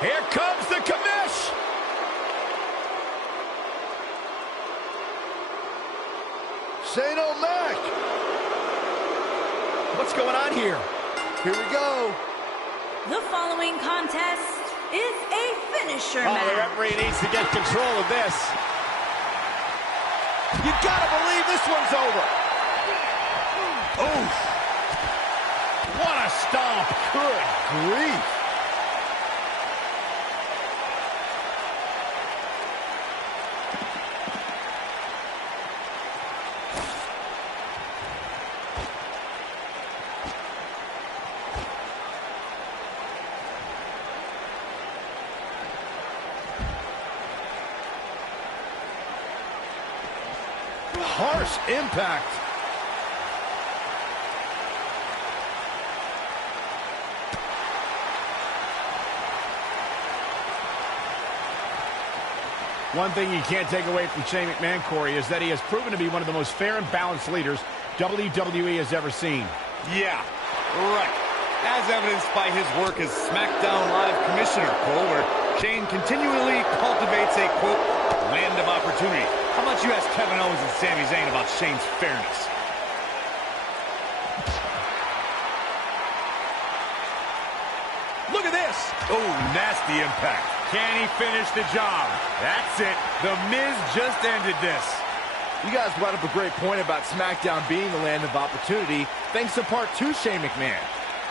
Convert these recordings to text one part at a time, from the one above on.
Here comes the commish. St. O'Mac. What's going on here? Here we go. The following contest is a finisher match. The referee needs to get control of this. You gotta believe this one's over. Oh, what a stomp. Good grief. Harsh impact. One thing you can't take away from Shane McMahon, Corey, is that he has proven to be one of the most fair and balanced leaders WWE has ever seen. Yeah, right. As evidenced by his work as SmackDown Live Commissioner, Cole, where Shane continually cultivates a, quote, land of opportunity. How about you ask Kevin Owens and Sami Zayn about Shane's fairness? Look at this. Oh, nasty impact. Can he finish the job? That's it. The Miz just ended this. You guys brought up a great point about SmackDown being the land of opportunity, thanks in part to Shane McMahon.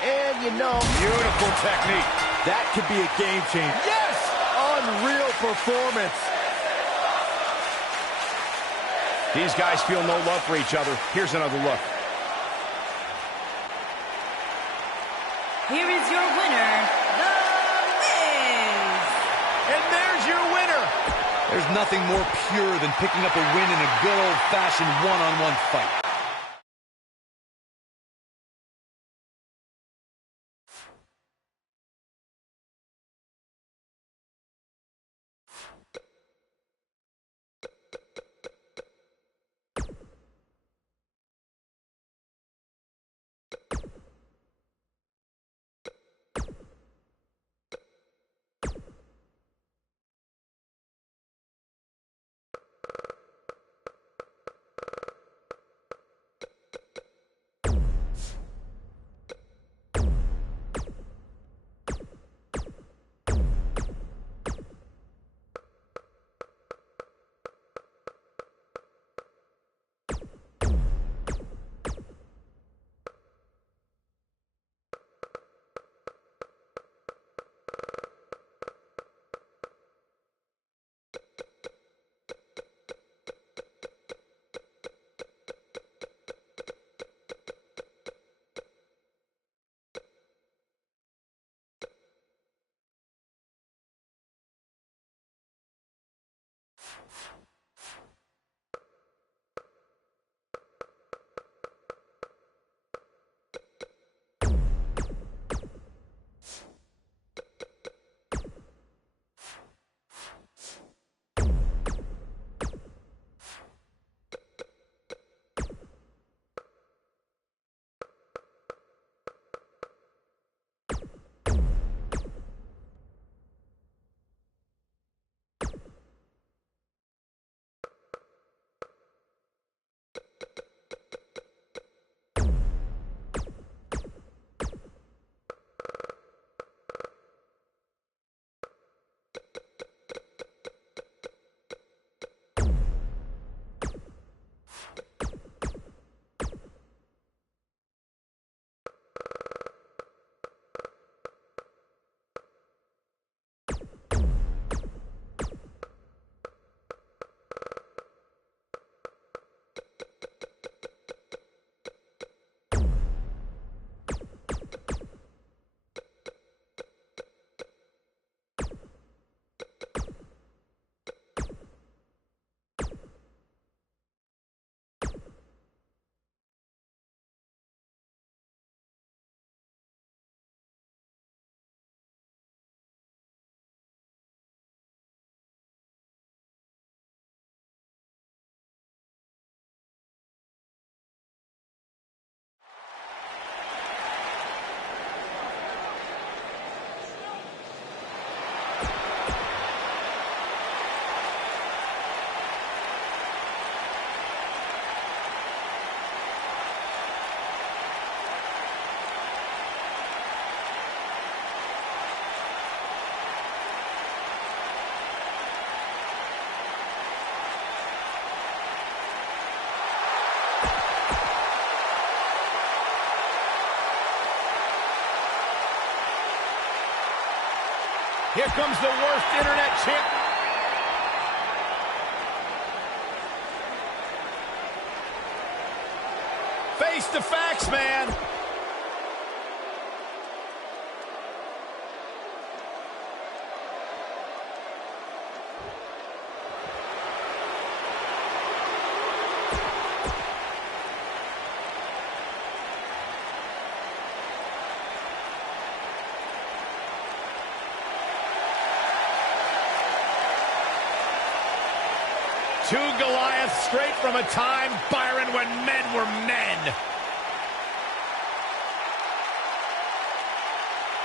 And, you know, beautiful technique. That could be a game changer. Yes! Unreal performance. These guys feel no love for each other. Here's another look. Here is your winner, The Miz. And there's your winner. There's nothing more pure than picking up a win in a good old-fashioned one-on-one fight. Here comes the worst internet champ. Face the facts, man. Two Goliaths straight from a time, Byron, when men were men.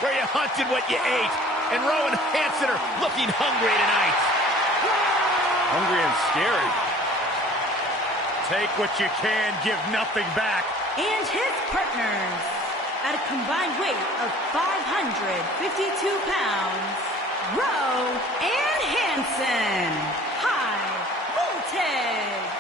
Where you hunted what you ate. And Rowan Hansen are looking hungry tonight. Hungry and scary. Take what you can, give nothing back. And his partners, at a combined weight of 552 pounds, Rowe and Hansen. High voltage.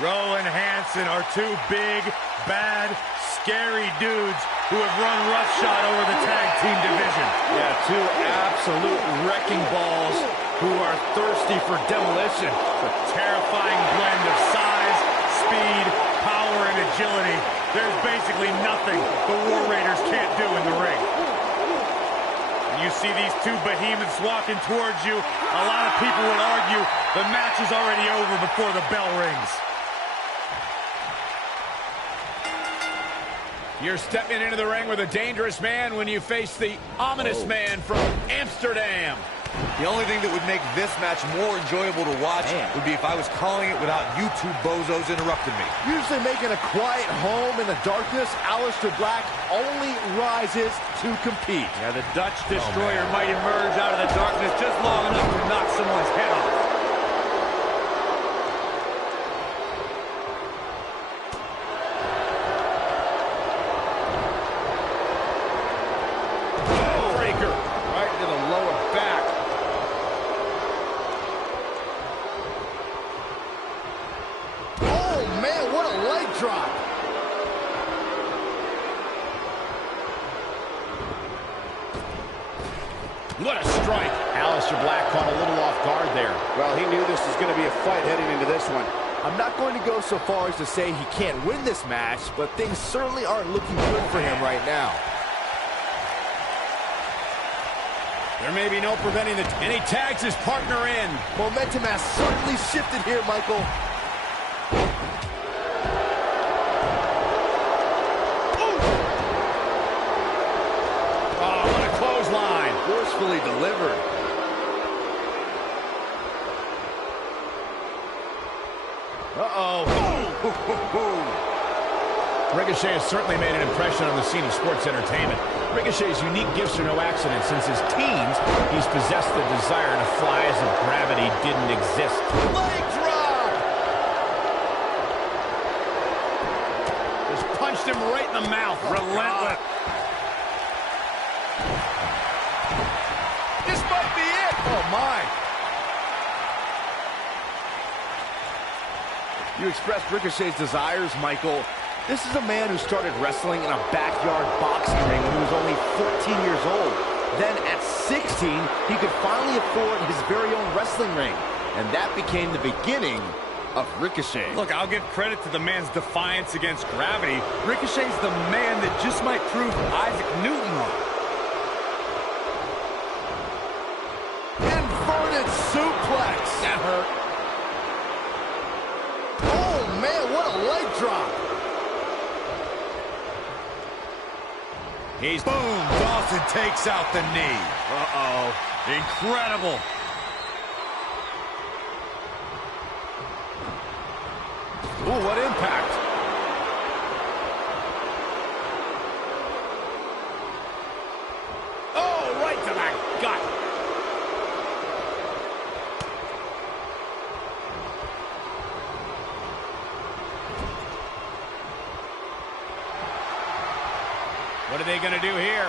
Rowe and Hansen are two big, bad, scary dudes who have run roughshod over the tag team division. Yeah, two absolute wrecking balls who are thirsty for demolition. A terrifying blend of size, speed, power, and agility. There's basically nothing the War Raiders can't do in the ring. When you see these two behemoths walking towards you, a lot of people would argue the match is already over before the bell rings. You're stepping into the ring with a dangerous man when you face the ominous man from Amsterdam. The only thing that would make this match more enjoyable to watch would be if I was calling it without you two bozos interrupting me. Usually making a quiet home in the darkness, Aleister Black only rises to compete. Yeah, the Dutch Destroyer might emerge out of the darkness just long enough to knock someone's head off. Drop. What a strike. Aleister Black caught a little off guard there. Well, he knew this was going to be a fight heading into this one. I'm not going to go so far as to say he can't win this match, but things certainly aren't looking good for him right now. There may be no preventing the... And he tags his partner in. Momentum has certainly shifted here, Michael. Forcefully delivered. Uh-oh. Ricochet has certainly made an impression on the scene of sports entertainment. Ricochet's unique gifts are no accident. Since his teens, he's possessed the desire to fly as if gravity didn't exist. Leg drop! Just punched him right in the mouth. Relentless. This might be it. Oh, my. You expressed Ricochet's desires, Michael. This is a man who started wrestling in a backyard boxing ring when he was only 14 years old. Then at 16, he could finally afford his very own wrestling ring. And that became the beginning of Ricochet. Look, I'll give credit to the man's defiance against gravity. Ricochet's the man that just might prove Isaac Newton wrong. Inverted suplex. That hurt. Oh, man, what a leg drop. He's boom. Dawson takes out the knee. Uh-oh. Incredible. Ooh, what impact. Oh, right to the gut. What are they going to do here?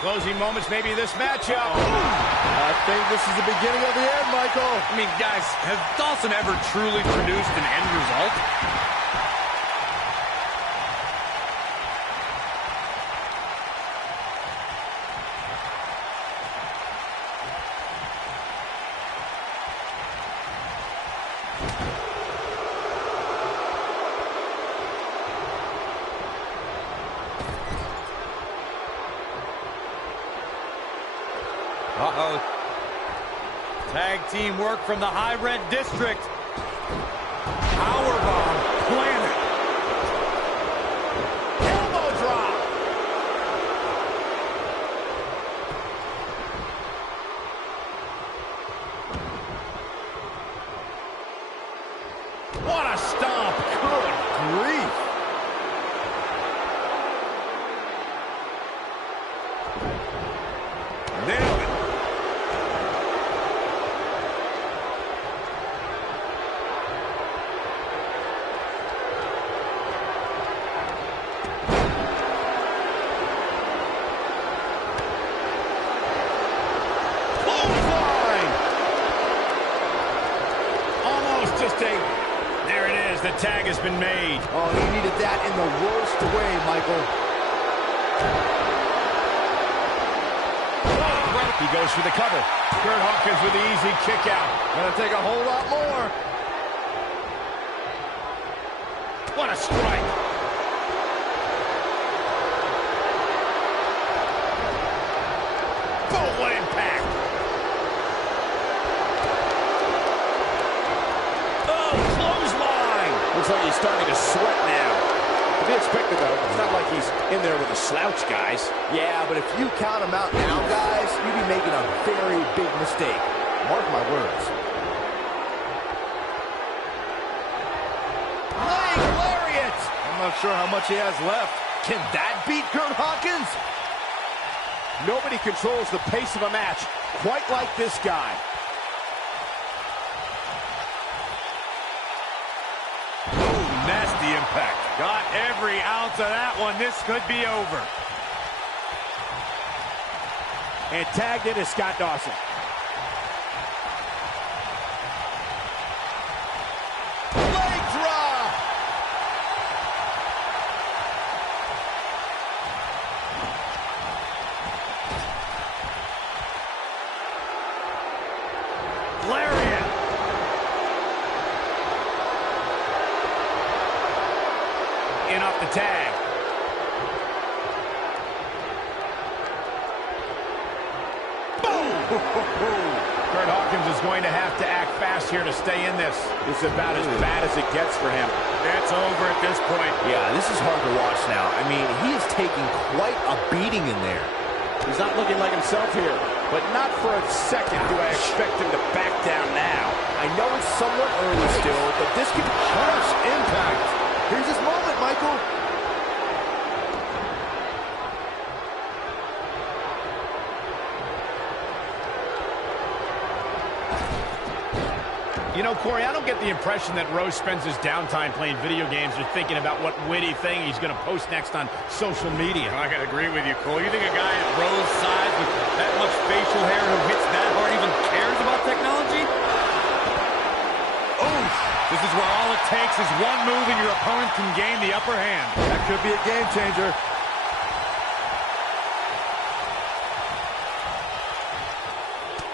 Closing moments, maybe this matchup. I think this is the beginning of the end, Michael. I mean, guys, has Dawson ever truly produced an end result? Uh-oh. Tag team work from the High Red District. Powerbomb planted. Elbow drop. What a stomp. Good grief. Nailed it. There it is. The tag has been made. Oh, he needed that in the worst way, Michael. He goes for the cover. Kurt Hawkins with the easy kick out. Gonna take a whole lot more. What a strike. Oh, what impact. Oh, clothesline. Looks like he's starting to sweat now. To be expected, though. It's not like he's in there with a slouch, guys. Yeah, but if you count him out now, guys, you'd be making a very big mistake. Mark my words. Leg lariat! I'm not sure how much he has left. Can that beat Kurt Hawkins? Nobody controls the pace of a match quite like this guy. Nasty impact. Got every ounce of that one. This could be over. And tagged in is Scott Dawson. Leg drop! Lariat. In off the tag. Kurt Hawkins is going to have to act fast here to stay in this. This is about as bad as it gets for him. It's over at this point. Yeah, this is hard to watch now. I mean, he is taking quite a beating in there. He's not looking like himself here, but not for a second do I expect him to back down now. I know it's somewhat early still, but this could harsh impact. Here's his moment, Michael. You know, Corey, I don't get the impression that Rose spends his downtime playing video games or thinking about what witty thing he's going to post next on social media. I gotta agree with you, Cole. You think a guy at Rose's size with that much facial hair who hits that hard even cares about technology? Oh, this is where all it takes is one move and your opponent can gain the upper hand. That could be a game changer.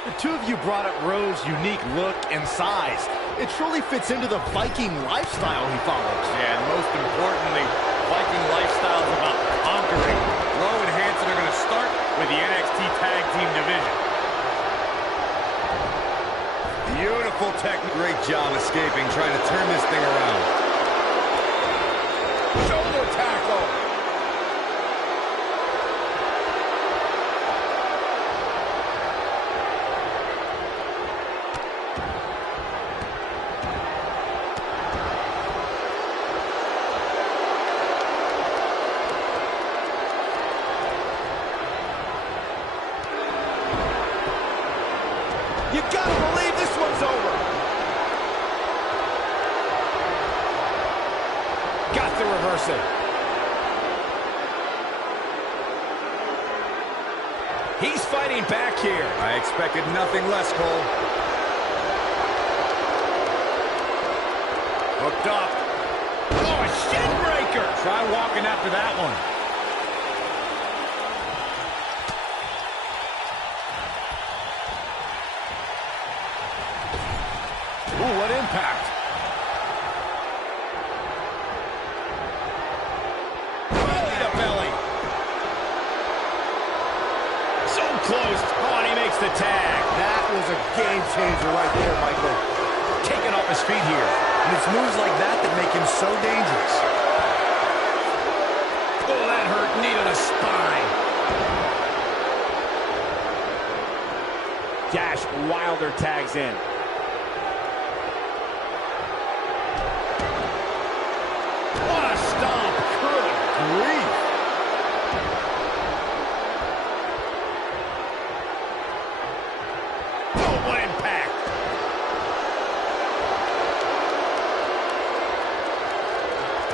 The two of you brought up Rose's unique look and size. It truly fits into the Viking lifestyle he follows. Yeah, and most importantly, Viking lifestyle is about conquering. Rowe and Hanson are going to start with the NXT Tag Team division. Beautiful technique. Great job escaping, trying to turn this thing around. Shoulder tackle. You gotta believe this one's over. Got the reversal. He's fighting back here. I expected nothing less, Cole. Hooked up. Oh, a shin breaker. Try walking after that one. Ooh, what impact. Belly to belly. So close. Oh, and he makes the tag. That was a game changer right there, Michael. Taking off his feet here. And it's moves like that that make him so dangerous. Oh, that hurt. Needed a spine. Dash Wilder tags in. What a stomp. Good grief. Oh, what impact.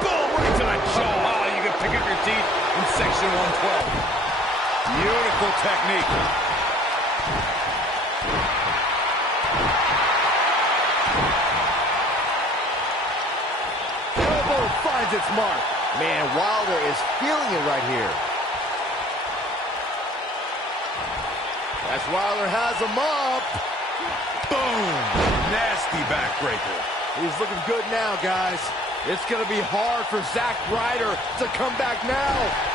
Boom, right to the jaw. Oh, you can pick up your teeth in section 112. Beautiful technique. Elbow finds its mark. Man, Wilder is feeling it right here. As Wilder has him up. Boom! Nasty backbreaker. He's looking good now, guys. It's going to be hard for Zack Ryder to come back now.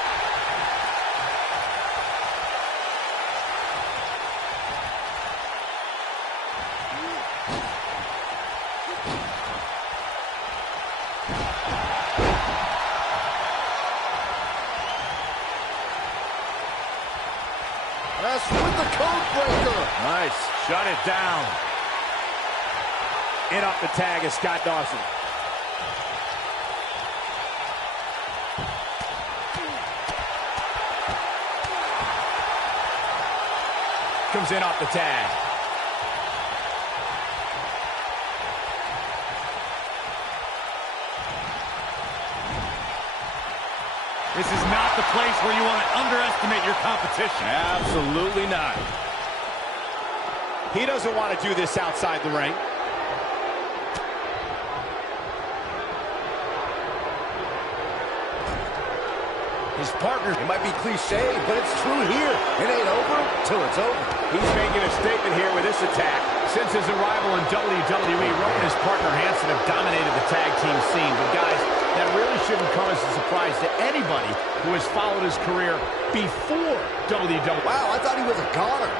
That's with the code breaker. Nice. Shut it down. In off the tag is Scott Dawson. Comes in off the tag. This is not the place where you want to underestimate your competition. Absolutely not. He doesn't want to do this outside the ring. His partner. It might be cliche, but it's true here. It ain't over till it's over. He's making a statement here with this attack. Since his arrival in WWE, Rowan and his partner Hanson have dominated the tag team scene. But guys, that really shouldn't come as a surprise to anybody who has followed his career before WWE. Wow, I thought he was a goner.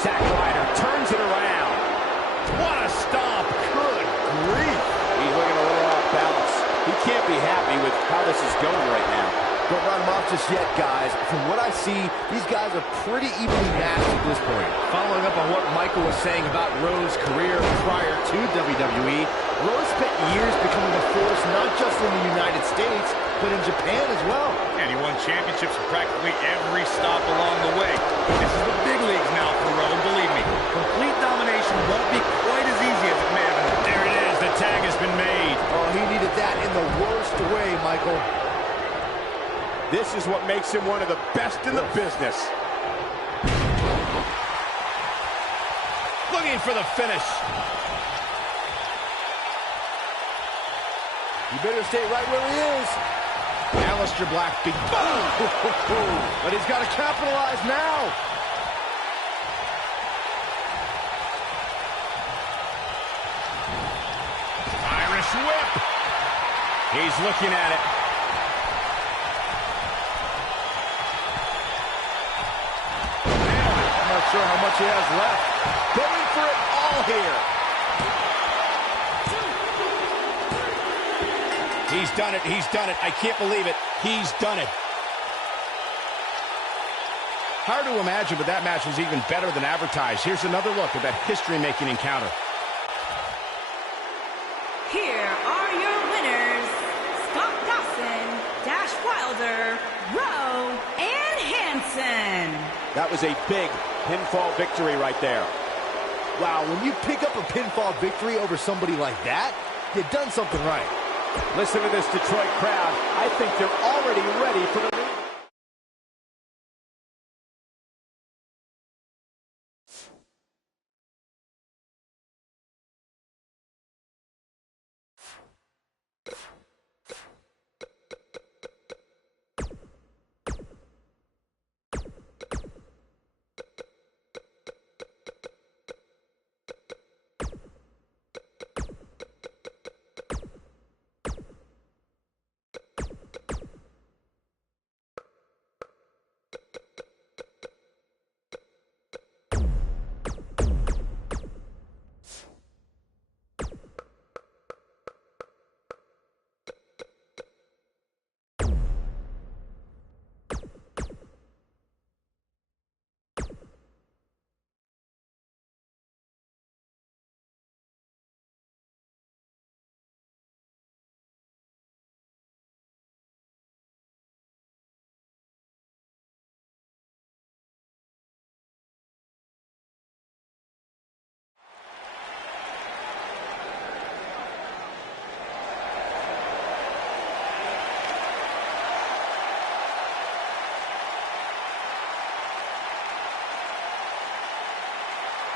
Zack Ryder turns it around. What a stomp. Good grief. He's looking a little off balance. He can't be happy with how this is going right now. Don't run him off just yet, guys. From what I see, these guys are pretty evenly matched at this point. Following up on what Michael was saying about Rowe's career prior to WWE, Rowe spent years becoming a force not just in the United States, but in Japan as well. And he won championships in practically every stop along the way. This is the big leagues now for Rowe, and believe me, complete domination won't be quite as easy as it may have been. There it is. The tag has been made. Oh, he needed that in the worst way, Michael. This is what makes him one of the best in the business. Looking for the finish. You better stay right where he is. Aleister Black, big boom. But he's got to capitalize now. Irish whip. He's looking at it. I'm not sure how much he has left. Going for it all here. He's done it. He's done it. I can't believe it. He's done it. Hard to imagine, but that match was even better than advertised. Here's another look at that history-making encounter. Here are your winners, Scott Dawson, Dash Wilder, Rowe, and Hanson. That was a big pinfall victory right there. Wow, when you pick up a pinfall victory over somebody like that, you've done something right. Listen to this Detroit crowd. I think they're already ready for the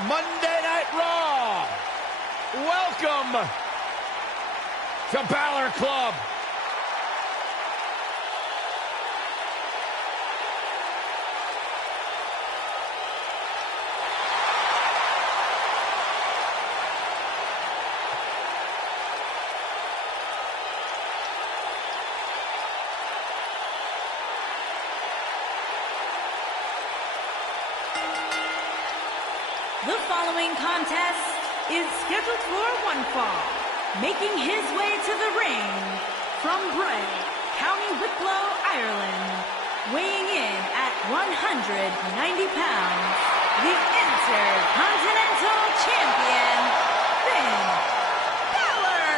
Monday Night Raw. Welcome to Balor Club. The following contest is scheduled for one fall. Making his way to the ring from Bray, County Wicklow, Ireland, weighing in at 190 pounds, the Intercontinental Champion, Finn Balor.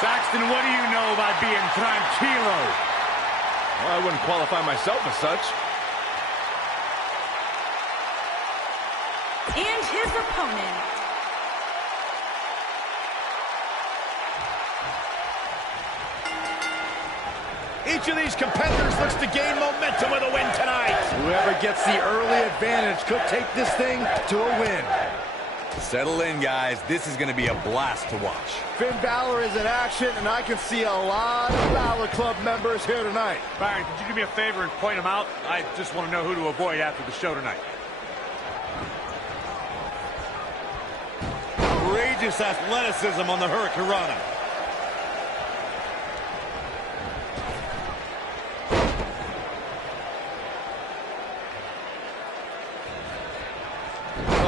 Saxton, what do you know about being tranquilo? Well, I wouldn't qualify myself as such. And his opponent, Each of these competitors looks to gain momentum with a win tonight. Whoever gets the early advantage could take this thing to a win. Settle in, guys. This is going to be a blast to watch. Finn Balor is in action, and I can see a lot of Balor Club members here tonight. Byron, could you do me a favor and point them out? I just want to know who to avoid after the show tonight. Outrageous athleticism on the Hurricanrana.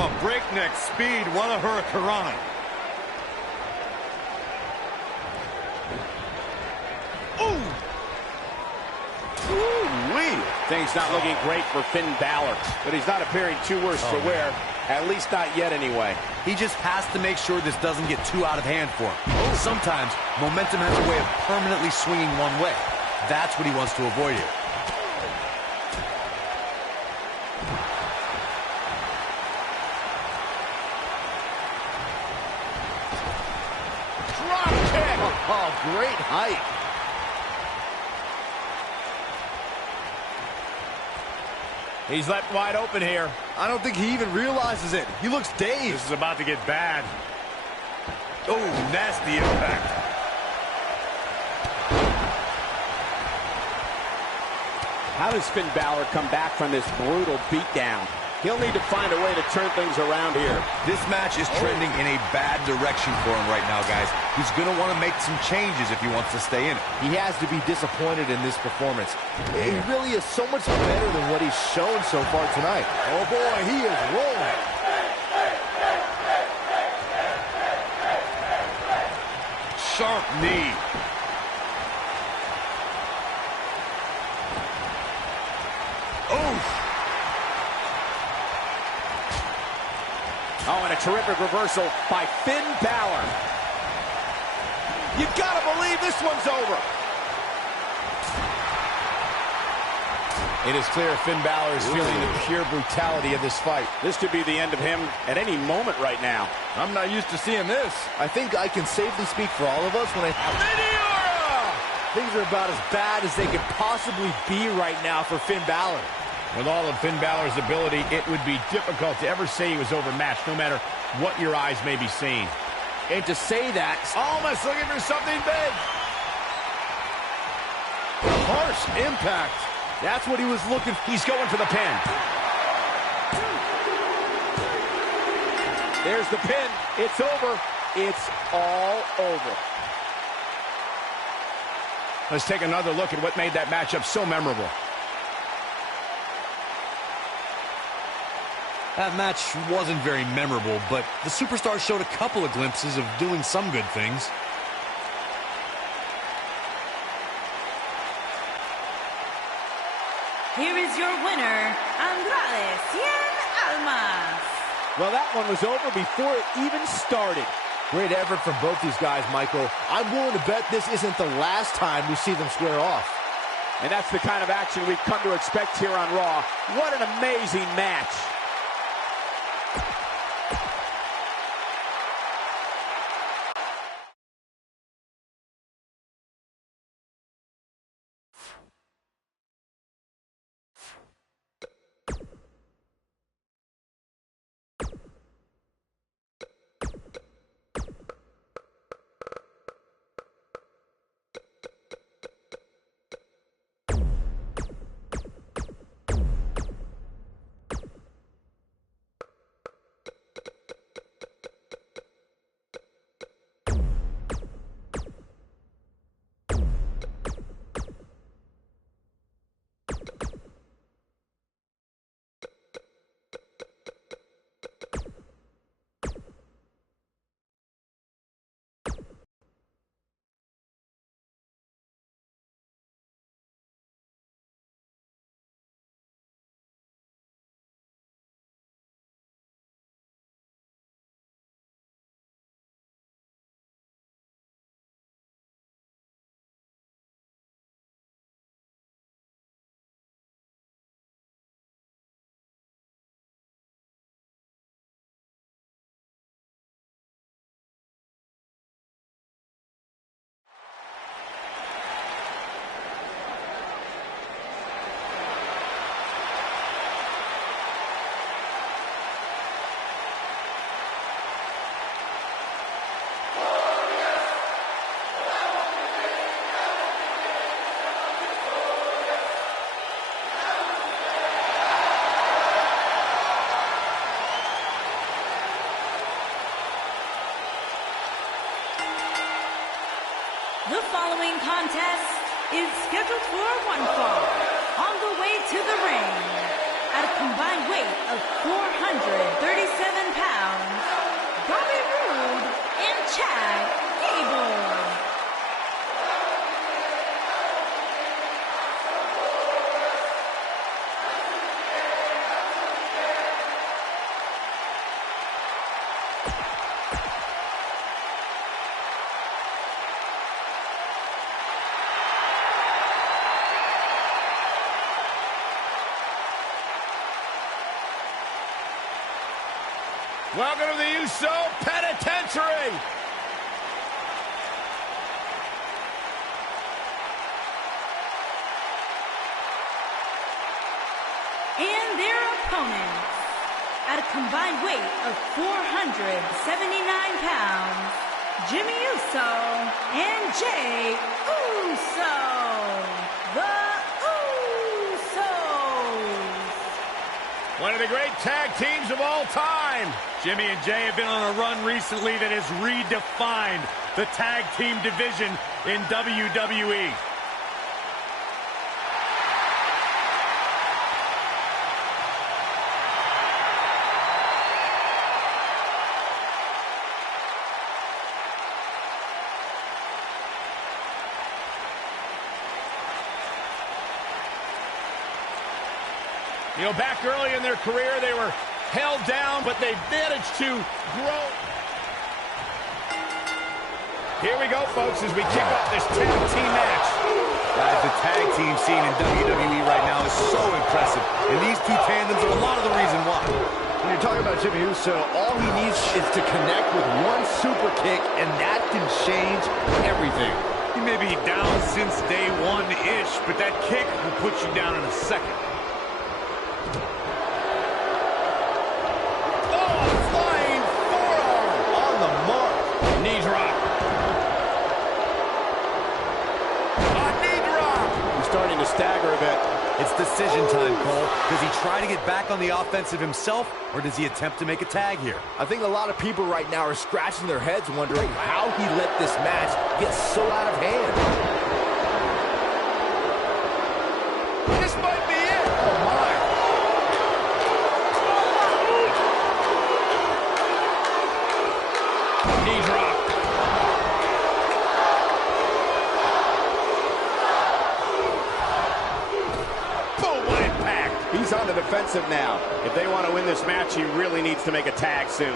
Oh, breakneck speed. What a Hurricanrana. Ooh-wee. Things not looking great for Finn Balor, but he's not appearing too worse for wear, at least not yet anyway. He just has to make sure this doesn't get too out of hand for him. Sometimes momentum has a way of permanently swinging one way. That's what he wants to avoid here. Drop kick! Oh, great height. He's left wide open here. I don't think he even realizes it. He looks dazed. This is about to get bad. Oh, nasty impact. How does Finn Balor come back from this brutal beatdown? He'll need to find a way to turn things around here. This match is trending in a bad direction for him right now, guys. He's going to want to make some changes if he wants to stay in it. He has to be disappointed in this performance. He really is so much better than what he's shown so far tonight. Oh boy, he is rolling. Sharp knee. Oh, and a terrific reversal by Finn Balor. You gotta believe this one's over. It is clear Finn Balor is feeling the pure brutality of this fight. This could be the end of him at any moment right now. I'm not used to seeing this. I think I can safely speak for all of us when I... Things are about as bad as they could possibly be right now for Finn Balor. With all of Finn Balor's ability, it would be difficult to ever say he was overmatched, no matter what your eyes may be seeing. And to say that... Almost looking for something big. Harsh impact. That's what he was looking for. He's going for the pin. There's the pin. It's over. It's all over. Let's take another look at what made that matchup so memorable. That match wasn't very memorable, but the superstar showed a couple of glimpses of doing some good things. here is your winner, Andrade Cien Almas. Well, that one was over before it even started. Great effort from both these guys, Michael. I'm willing to bet this isn't the last time we see them square off. And that's the kind of action we've come to expect here on Raw. What an amazing match. The following contest is scheduled for one fall. On the way to the ring, at a combined weight of 437 pounds, Bobby Roode and Chad Gable. Welcome to the USO Penitentiary. And their opponents, at a combined weight of 479 pounds, Jimmy Uso and Jey Uso. The Usos. One of the great tag teams of all time. Jimmy and Jey have been on a run recently that has redefined the tag team division in WWE. You know, back early in their career, they were held down, but they managed to grow. Here we go, folks, as we kick off this tag team match. Guys, the tag team scene in WWE right now is so impressive, and these two tandems are a lot of the reason why. When you're talking about Jimmy Uso, all he needs is to connect with one super kick, and that can change everything. He may be down since day one-ish, but that kick will put you down in a second. Starting to stagger a bit. It's decision time, Cole. Does he try to get back on the offensive himself, or does he attempt to make a tag here? I think a lot of people right now are scratching their heads wondering how he let this match get so out of hand. This might be it. Oh, my. Knee drop. He's on the defensive now. If they want to win this match, he really needs to make a tag soon.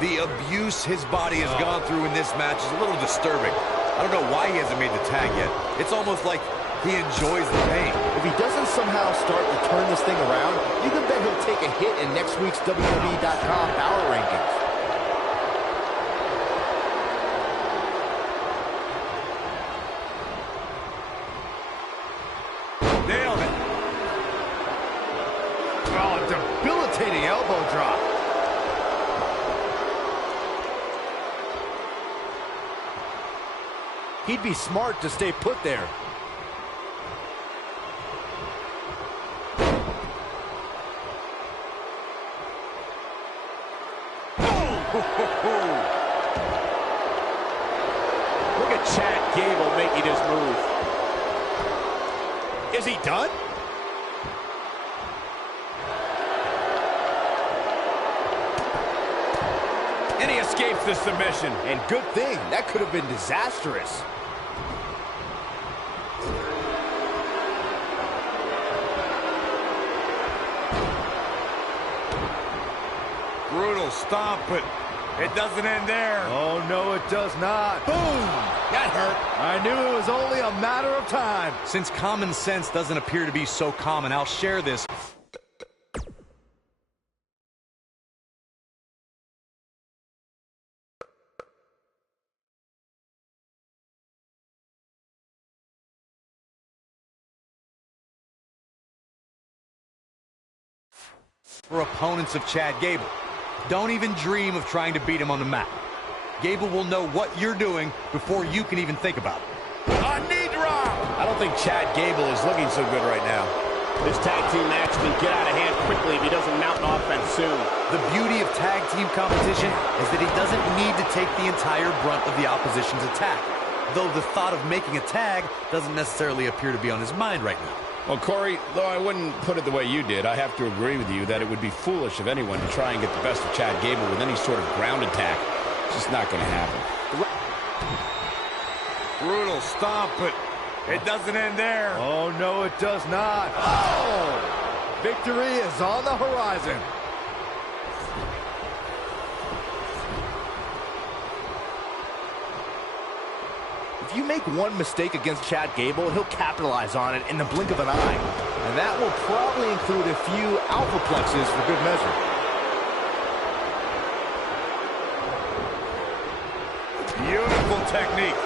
The abuse his body has gone through in this match is a little disturbing. I don't know why he hasn't made the tag yet. It's almost like he enjoys the pain. If he doesn't somehow start to turn this thing around, you can bet he'll take a hit in next week's WWE.com Power Rankings. Nailed it. Oh, debilitating elbow drop. He'd be smart to stay put there. Look at Chad Gable making his move. Is he done? And he escapes the submission. And good thing, that could have been disastrous. Brutal stomp, but it doesn't end there. Oh, no, it does not. Boom! That hurt. I knew it was only a matter of time. Since common sense doesn't appear to be so common, I'll share this. For opponents of Chad Gable, don't even dream of trying to beat him on the mat. Gable will know what you're doing before you can even think about it. A knee drop. I don't think Chad Gable is looking so good right now. This tag team match can get out of hand quickly if he doesn't mount an offense soon. The beauty of tag team competition is that he doesn't need to take the entire brunt of the opposition's attack. though the thought of making a tag doesn't necessarily appear to be on his mind right now. Well, Corey, though I wouldn't put it the way you did, I have to agree with you that it would be foolish of anyone to try and get the best of Chad Gable with any sort of ground attack. It's just not going to happen. Brutal stomp, but it doesn't end there. Oh, no, it does not. Oh! Victory is on the horizon. If you make one mistake against Chad Gable, he'll capitalize on it in the blink of an eye. And that will probably include a few alpha plexes for good measure. Beautiful technique.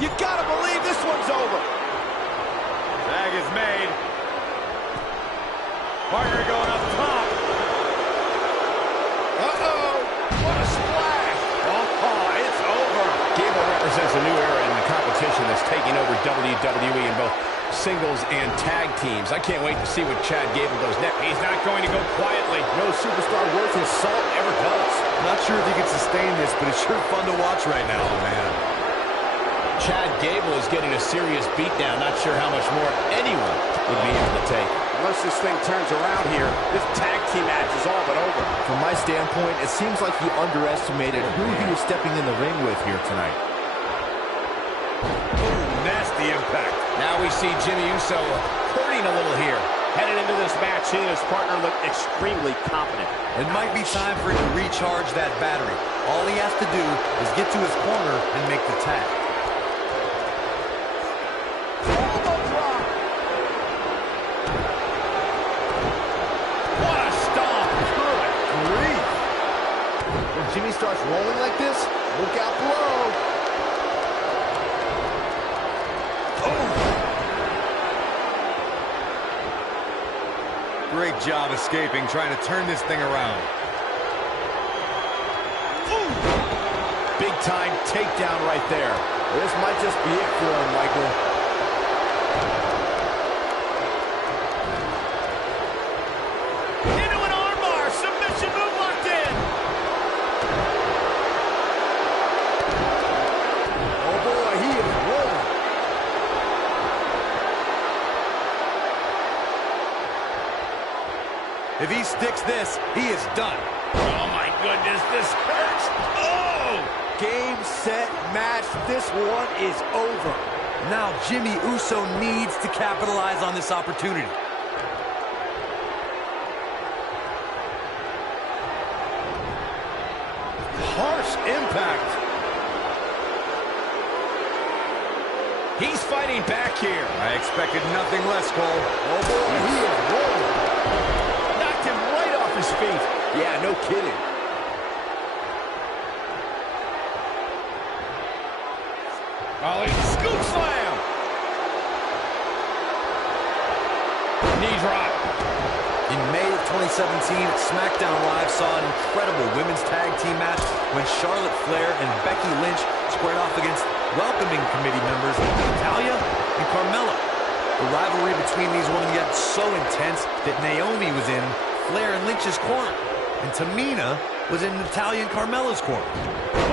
You gotta believe this one's over. Tag is made. Partner going up top. Uh-oh! What a splash! Oh, it's over. Gable represents a new era in the competition that's taking over WWE in both singles and tag teams. I can't wait to see what Chad Gable does next. He's not going to go quietly. No superstar worth his salt ever does. Not sure if he can sustain this, but it's sure fun to watch right now. Oh, man. Chad Gable is getting a serious beatdown. Not sure how much more anyone would be able to take. Unless this thing turns around here, this tag team match is all but over. From my standpoint, it seems like he underestimated who he was stepping in the ring with here tonight. Ooh, nasty impact. Now we see Jimmy Uso hurting a little here. Headed into this match, he and his partner look extremely confident. It might be time for him to recharge that battery. All he has to do is get to his corner and make the tag. Jimmy starts rolling like this, look out below. Oh! Great job escaping, trying to turn this thing around. Ooh. Big time takedown right there. This might just be it for him, Michael. If he sticks this, he is done. Oh, my goodness, this hurts. Oh! Game, set, match. This one is over. Now Jimmy Uso needs to capitalize on this opportunity. Harsh impact. He's fighting back here. I expected nothing less, Cole. Oh, boy, he is rolling. Knocked him right off his feet. Yeah, no kidding. Ollie, scoop slam. Knee drop. In May of 2017, SmackDown Live saw an incredible women's tag team match when Charlotte Flair and Becky Lynch squared off against welcoming committee members Natalya and Carmella. The rivalry between these women got so intense that Naomi was in Flair and Lynch's corner, and Tamina was in Natalya and Carmella's corner.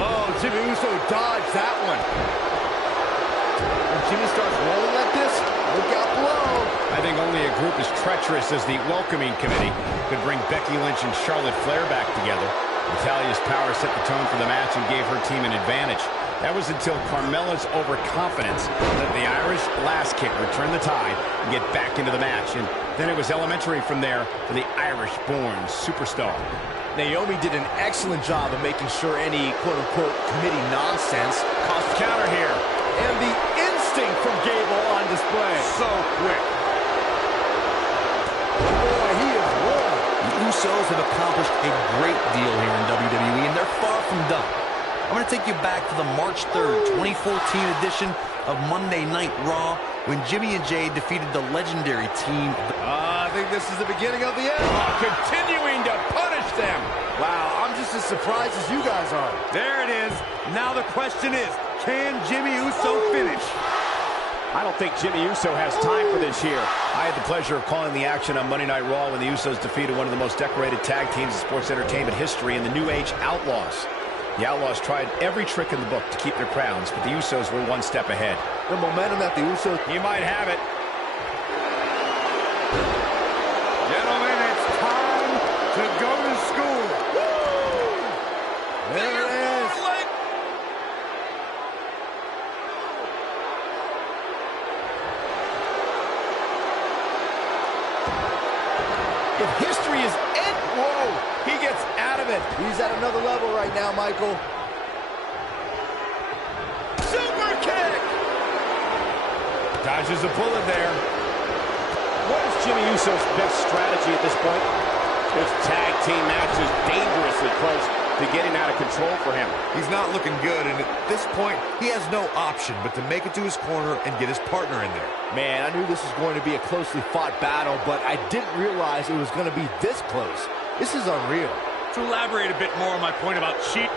Oh, Jimmy Uso dodged that one. When Jimmy starts rolling like this, look out below. I think only a group as treacherous as the welcoming committee could bring Becky Lynch and Charlotte Flair back together. Natalya's power set the tone for the match and gave her team an advantage. That was until Carmella's overconfidence let the Irish last kick return the tide and get back into the match. And then it was elementary from there for the Irish-born superstar. Naomi did an excellent job of making sure any quote-unquote committee nonsense Cost counter here. and the instinct from Gable on display. So quick. Boy, he is rolling. The Usos have accomplished a great deal here in WWE, and they're far from done. I'm going to take you back to the March 3rd, 2014 edition of Monday Night Raw when Jimmy and Jay defeated the legendary team. I think this is the beginning of the end. Continuing to punish them. Wow, I'm just as surprised as you guys are. There it is. Now the question is, can Jimmy Uso finish? I don't think Jimmy Uso has time for this here. I had the pleasure of calling the action on Monday Night Raw when the Usos defeated one of the most decorated tag teams in sports entertainment history in the New Age Outlaws. The Outlaws tried every trick in the book to keep their crowns, but the Usos were one step ahead. The momentum that the Usos... He might have it. Gentlemen, it's time to go to school. Woo! There it is. If history is end, whoa, he gets out of it. He's at another level right now, Michael. Super kick. Dodges a bullet there. What is Jimmy Uso's best strategy at this point? This tag team match is dangerously close to getting out of control for him. He's not looking good, and at this point, he has no option but to make it to his corner and get his partner in there. Man, I knew this was going to be a closely fought battle, but I didn't realize it was going to be this close. This is unreal. To elaborate a bit more on my point about cheat.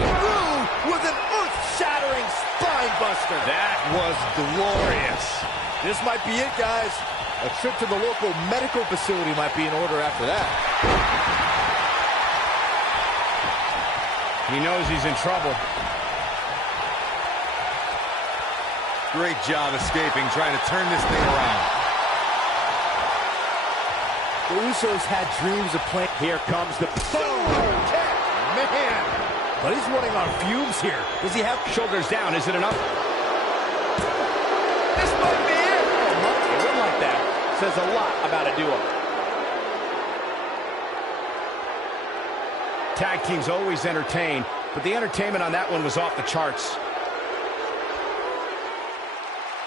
Ooh, with an earth-shattering spine buster. That was glorious. This might be it, guys. A trip to the local medical facility might be in order after that. He knows he's in trouble. Great job escaping, trying to turn this thing around. The Usos had dreams of playing. Here comes the Boom! Kick! Man! But he's running on fumes here. Does he have... shoulders down? Is it enough? This might be it! A win like that says a lot about a duo. Tag teams always entertain, but the entertainment on that one was off the charts.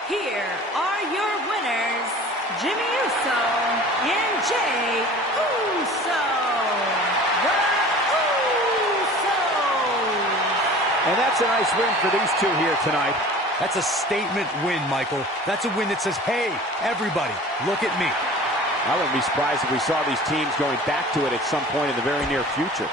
Here are your winners, Jimmy Uso and Jey Uso. The Usos. And that's a nice win for these two here tonight. That's a statement win, Michael. That's a win that says, hey, everybody, look at me. I wouldn't be surprised if we saw these teams going back to it at some point in the very near future.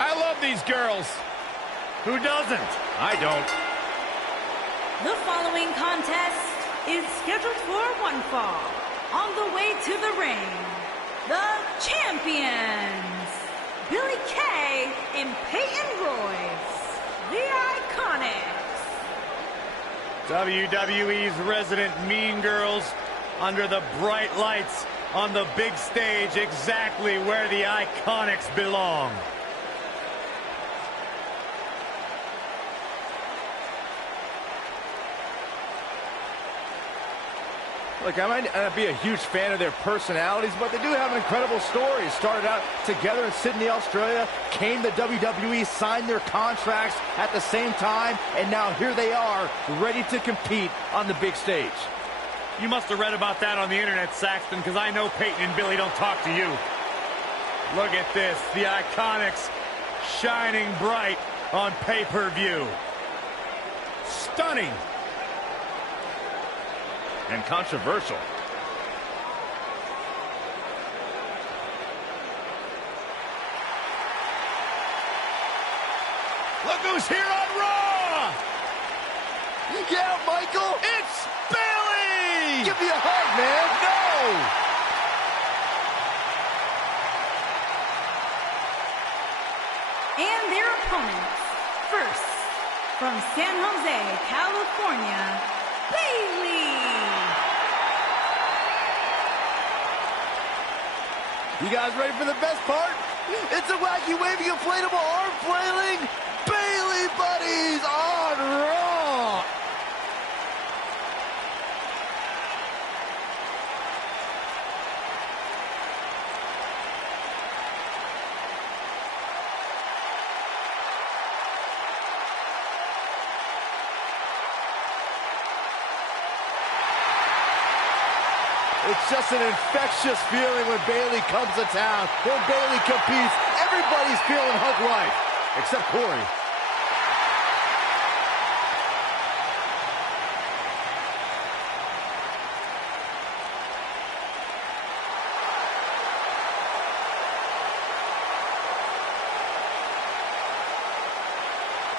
I love these girls. Who doesn't? I don't. The following contest is scheduled for one fall. On the way to the ring, the champions, Billy Kay and Peyton Royce, the Iconics. WWE's resident mean girls under the bright lights on the big stage, exactly where the Iconics belong. Look, I might not be a huge fan of their personalities, but they do have an incredible story. Started out together in Sydney, Australia, came to WWE, signed their contracts at the same time, and now here they are, ready to compete on the big stage. You must have read about that on the internet, Saxton, because I know Peyton and Billy don't talk to you. Look at this, the Iconics shining bright on pay-per-view. Stunning. And controversial. Look who's here on Raw! Yeah, Michael! It's Bayley! Give me a hug, man! No! And their opponents, first, from San Jose, California, Bayley. You guys ready for the best part? It's a wacky, wavy, inflatable arm flailing Bayley buddies on Raw. It's just an infectious feeling when Bayley comes to town. When Bayley competes, everybody's feeling hug life, except Corey.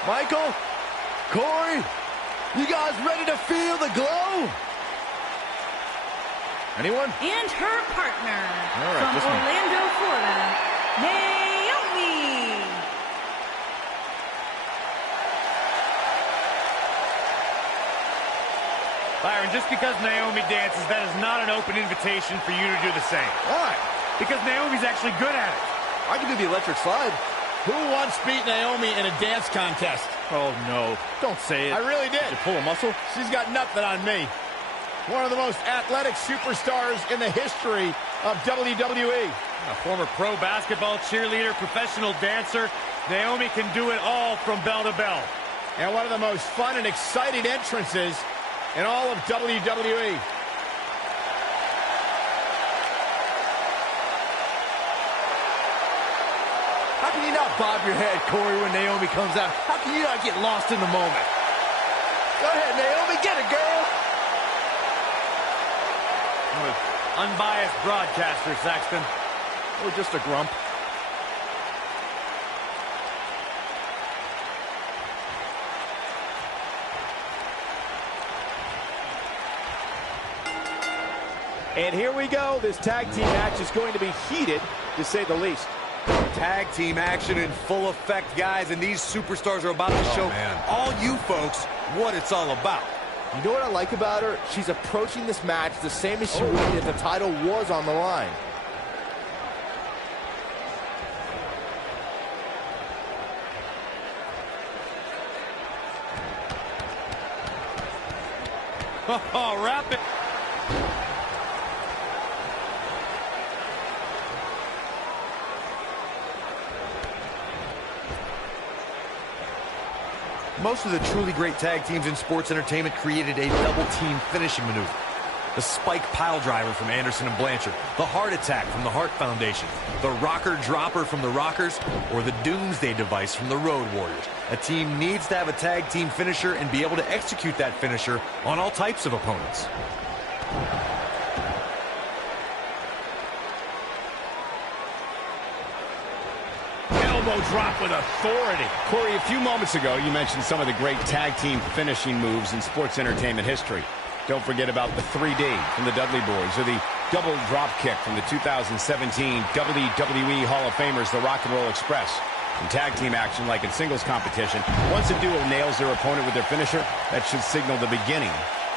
Michael, Corey, you guys ready to feel the glow? Anyone? And her partner, right, from Orlando, Florida, Naomi. Byron, just because Naomi dances, that is not an open invitation for you to do the same. Why? Because Naomi's actually good at it. I can do the electric slide. Who once beat Naomi in a dance contest? Oh, no. Don't say it. I really did. Did you pull a muscle? She's got nothing on me. One of the most athletic superstars in the history of WWE. A former pro basketball cheerleader, professional dancer, Naomi can do it all from bell to bell. And one of the most fun and exciting entrances in all of WWE. How can you not bob your head, Corey, when Naomi comes out? How can you not get lost in the moment? Go ahead, Naomi. Get it, girl. Unbiased broadcaster, Saxton. Or just a grump. And here we go. This tag team match is going to be heated, to say the least. Tag team action in full effect, guys, and these superstars are about to show all you folks what it's all about. You know what I like about her? She's approaching this match the same as she would if the title was on the line. Oh, rapid. Most of the truly great tag teams in sports entertainment created a double-team finishing maneuver. The spike pile driver from Anderson and Blanchard, the heart attack from the Hart Foundation, the rocker dropper from the Rockers, or the doomsday device from the Road Warriors. A team needs to have a tag team finisher and be able to execute that finisher on all types of opponents. Elbow drop with authority. Corey, a few moments ago, you mentioned some of the great tag team finishing moves in sports entertainment history. Don't forget about the 3D from the Dudley Boys, or the double drop kick from the 2017 WWE Hall of Famers, the Rock and Roll Express. In tag team action, like in singles competition, once a duo nails their opponent with their finisher, that should signal the beginning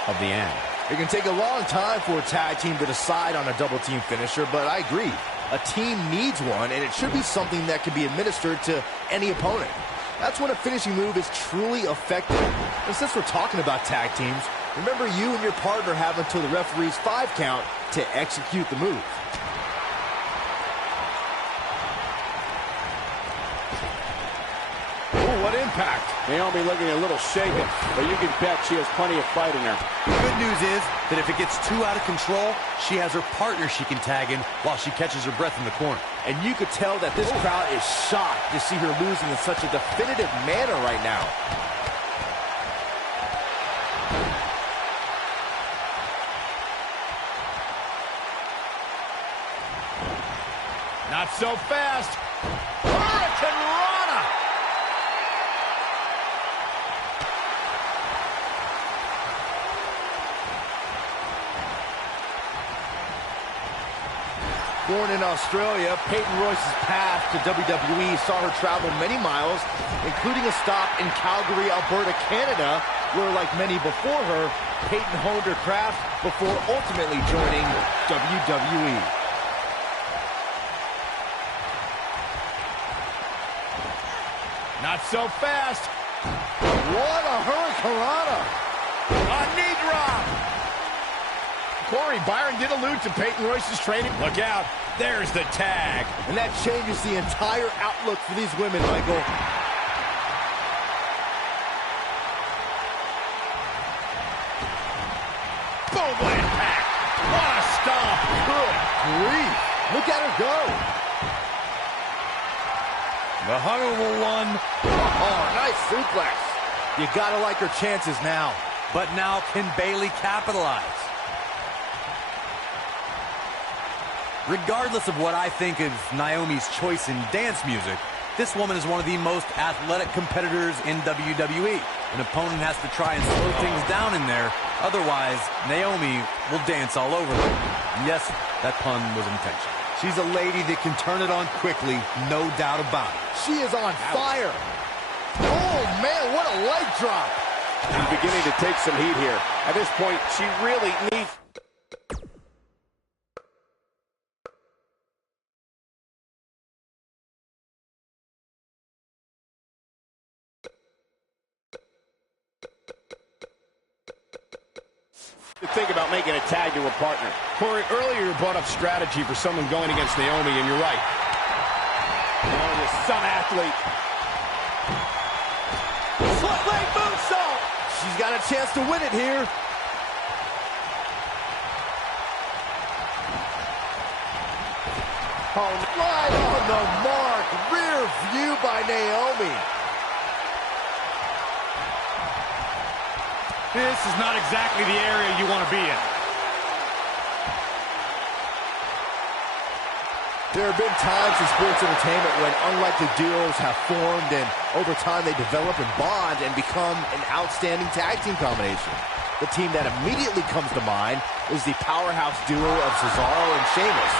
of the end. It can take a long time for a tag team to decide on a double team finisher, but I agree. A team needs one, and it should be something that can be administered to any opponent. That's when a finishing move is truly effective. And since we're talking about tag teams, remember you and your partner have until the referee's 5 count to execute the move. What impact. Naomi looking a little shaken, but you can bet she has plenty of fight in her. The good news is that if it gets too out of control, she has her partner she can tag in while she catches her breath in the corner. And you could tell that this crowd is shocked to see her losing in such a definitive manner right now. Not so fast. Hurricane Rana. Born in Australia, Peyton Royce's path to WWE saw her travel many miles, including a stop in Calgary, Alberta, Canada, where, like many before her, Peyton honed her craft before ultimately joining WWE. Not so fast. What a hurricanrana! A knee drop. Corey, Byron did allude to Peyton Royce's training. Look out. There's the tag. And that changes the entire outlook for these women, Michael. Boom, what impact. What a stomp. Good grief. Look at her go. The huggable one. Oh, nice suplex. You gotta like her chances now. But now can Bayley capitalize? Regardless of what I think of Naomi's choice in dance music, this woman is one of the most athletic competitors in WWE. An opponent has to try and slow things down in there. Otherwise, Naomi will dance all over them. Yes, that pun was intentional. She's a lady that can turn it on quickly, no doubt about it. She is on fire. Oh, man, what a leg drop. She's beginning to take some heat here. At this point, she really needs... to think about making a tag to her partner. Corey, earlier you brought up strategy for someone going against Naomi, and you're right. Oh, some athlete. Slut leg moonsault. She's got a chance to win it here. Oh, right on the mark. Rear view by Naomi. This is not exactly the area you want to be in. There have been times in sports entertainment when unlikely duos have formed, and over time they develop and bond and become an outstanding tag team combination. The team that immediately comes to mind is the powerhouse duo of Cesaro and Sheamus.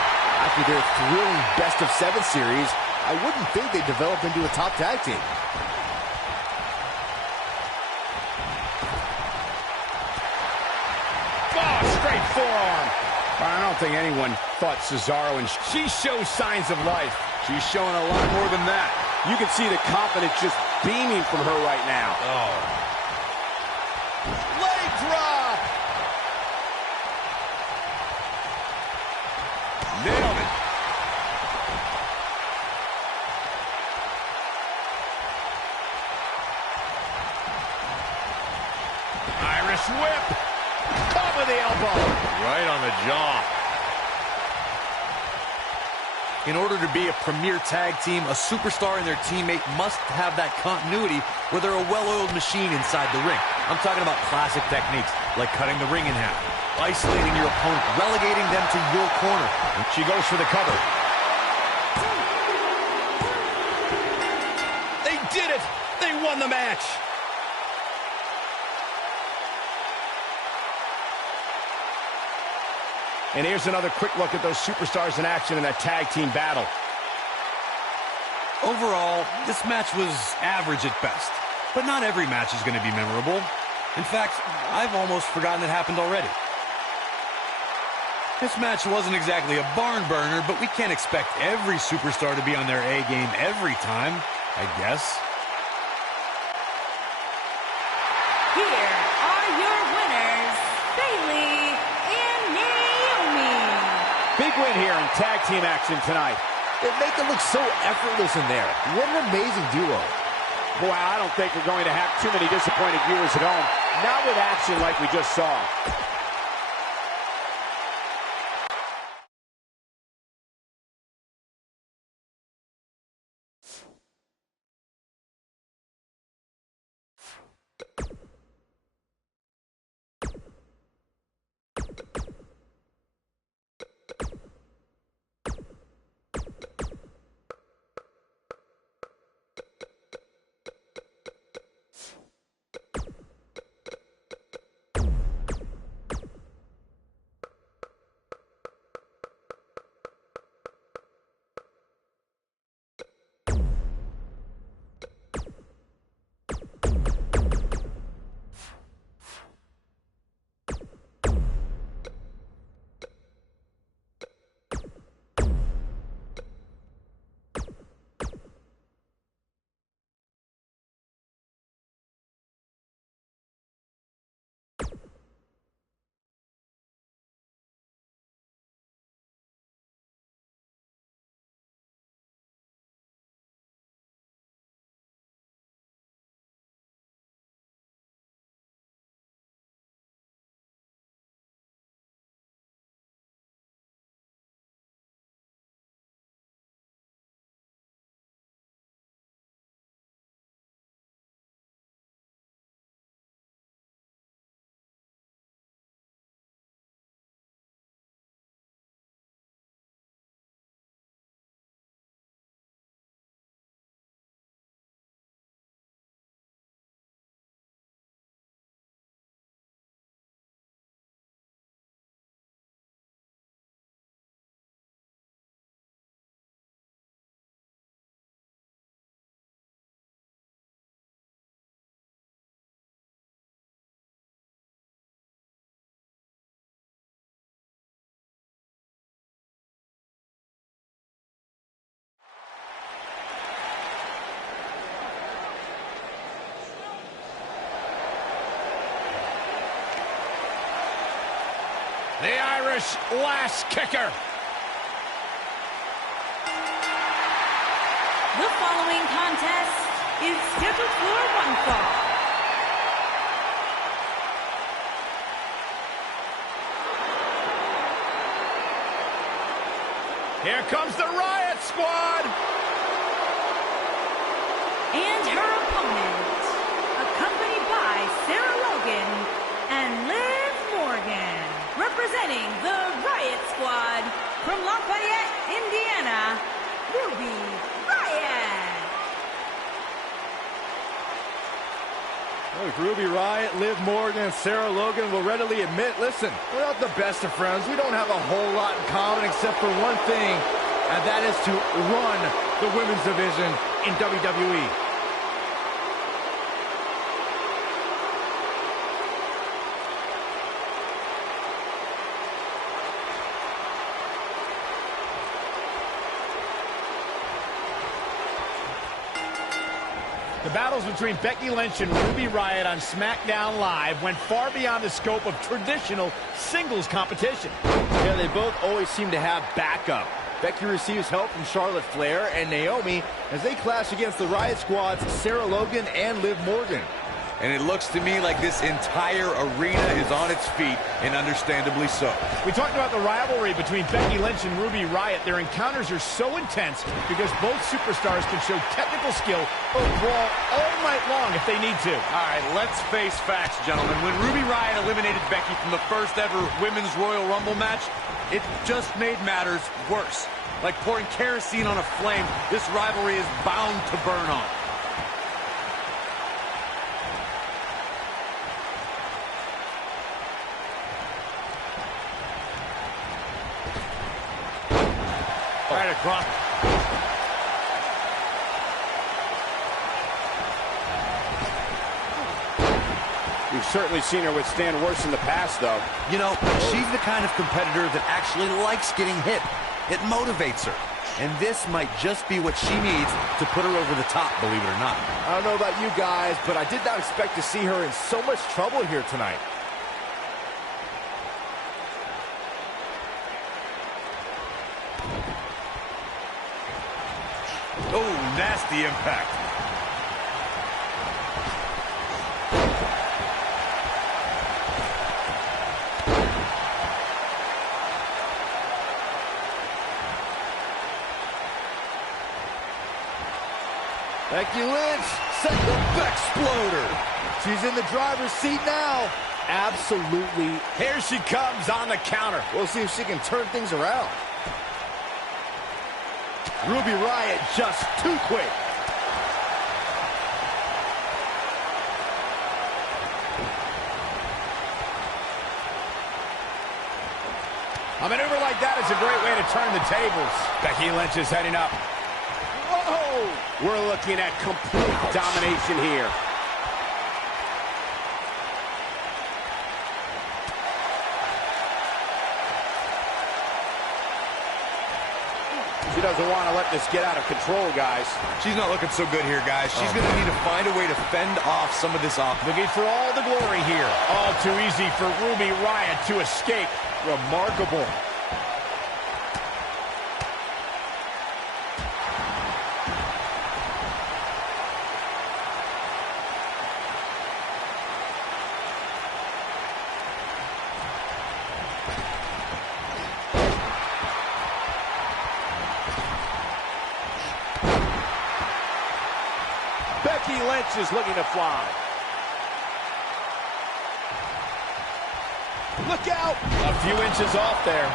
After their thrilling best-of-7 series, I wouldn't think they'd develop into a top tag team. Straight forearm. I don't think anyone thought Cesaro and... She shows signs of life. She's showing a lot more than that. You can see the confidence just beaming from her right now. Oh. Leg drop! Nailed it. Irish whip. Top of the elbow. Right on the jaw. In order to be a premier tag team, a superstar and their teammate must have that continuity where they're a well-oiled machine inside the ring. I'm talking about classic techniques, like cutting the ring in half, isolating your opponent, relegating them to your corner. And she goes for the cover. They did it. They won the match. And here's another quick look at those superstars in action in that tag team battle. Overall, this match was average at best. But not every match is going to be memorable. In fact, I've almost forgotten it happened already. This match wasn't exactly a barn burner, but we can't expect every superstar to be on their A game every time, I guess. Here are your winners, Bailey and Naomi. Big win here in tag team action tonight. They make it look so effortless in there. What an amazing duo. Boy, I don't think we're going to have too many disappointed viewers at home. Not with action like we just saw. The Irish last kicker. The following contest is scheduled for one fall. Here comes the Riot Squad. And her opponent, accompanied by Sarah Logan and Liv Morgan, representing the Riot Squad from Lafayette, Indiana, Ruby Riott. Look, Ruby Riott, Liv Morgan, and Sarah Logan will readily admit, listen, we're not the best of friends. We don't have a whole lot in common except for one thing, and that is to run the women's division in WWE. The battles between Becky Lynch and Ruby Riott on SmackDown Live went far beyond the scope of traditional singles competition. Yeah, they both always seem to have backup. Becky receives help from Charlotte Flair and Naomi as they clash against the Riot Squad's Sarah Logan and Liv Morgan. And it looks to me like this entire arena is on its feet, and understandably so. We talked about the rivalry between Becky Lynch and Ruby Riott. Their encounters are so intense because both superstars can show technical skill or brawl all night long if they need to. All right, let's face facts, gentlemen. When Ruby Riott eliminated Becky from the first ever Women's Royal Rumble match, it just made matters worse. Like pouring kerosene on a flame, this rivalry is bound to burn on. Right across. We've certainly seen her withstand worse in the past, though. You know, she's the kind of competitor that actually likes getting hit. It motivates her. And this might just be what she needs to put her over the top, believe it or not. I don't know about you guys, but I did not expect to see her in so much trouble here tonight. Oh, nasty impact. Becky Lynch, Shakeup exploder. She's in the driver's seat now. Absolutely. Here she comes on the counter. We'll see if she can turn things around. Ruby Riott just too quick. A maneuver like that is a great way to turn the tables. Becky Lynch is heading up. Whoa! We're looking at complete domination here. She doesn't want to let this get out of control, guys. She's not looking so good here, guys. She's going to need to find a way to fend off some of this offense. Looking for all the glory here. All too easy for Ruby Riott to escape. Remarkable. Becky Lynch is looking to fly. Look out! A few inches off there.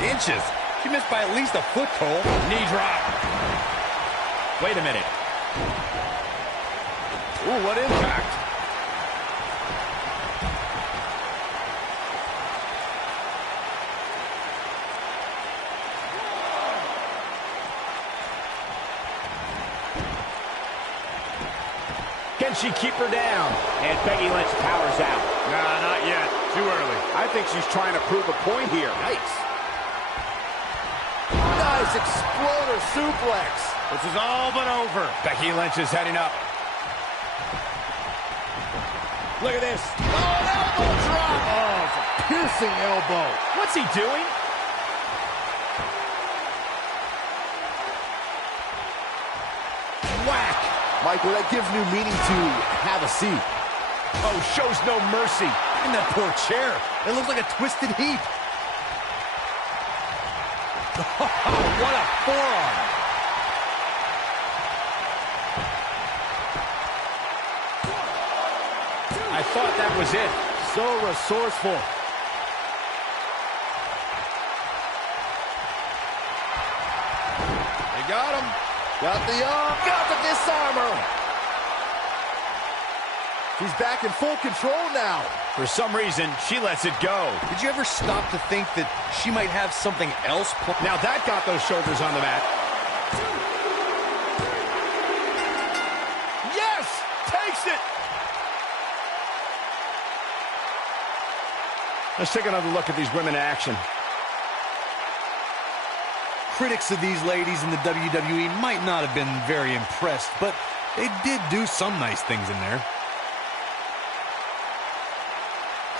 Inches? She missed by at least a foot, Cole. Knee drop. Wait a minute. Ooh, what impact. Can she keep her down? And Becky Lynch powers out. Nah, not yet. Too early. I think she's trying to prove a point here. Nice. Nice exploder suplex. This is all but over. Becky Lynch is heading up. Look at this. Oh, an elbow drop. Oh, it's a piercing elbow. What's he doing? Whack. Michael, that gives new meaning to have a seat. Oh, shows no mercy. In that poor chair. It looks like a twisted heap. What a forearm. I thought that was it. So resourceful. They got him. Got the arm. Got the disarmer. He's back in full control now. For some reason, she lets it go. Did you ever stop to think that she might have something else? Now that got those shoulders on the mat. Yes! Takes it! Let's take another look at these women in action. Critics of these ladies in the WWE might not have been very impressed, but they did do some nice things in there.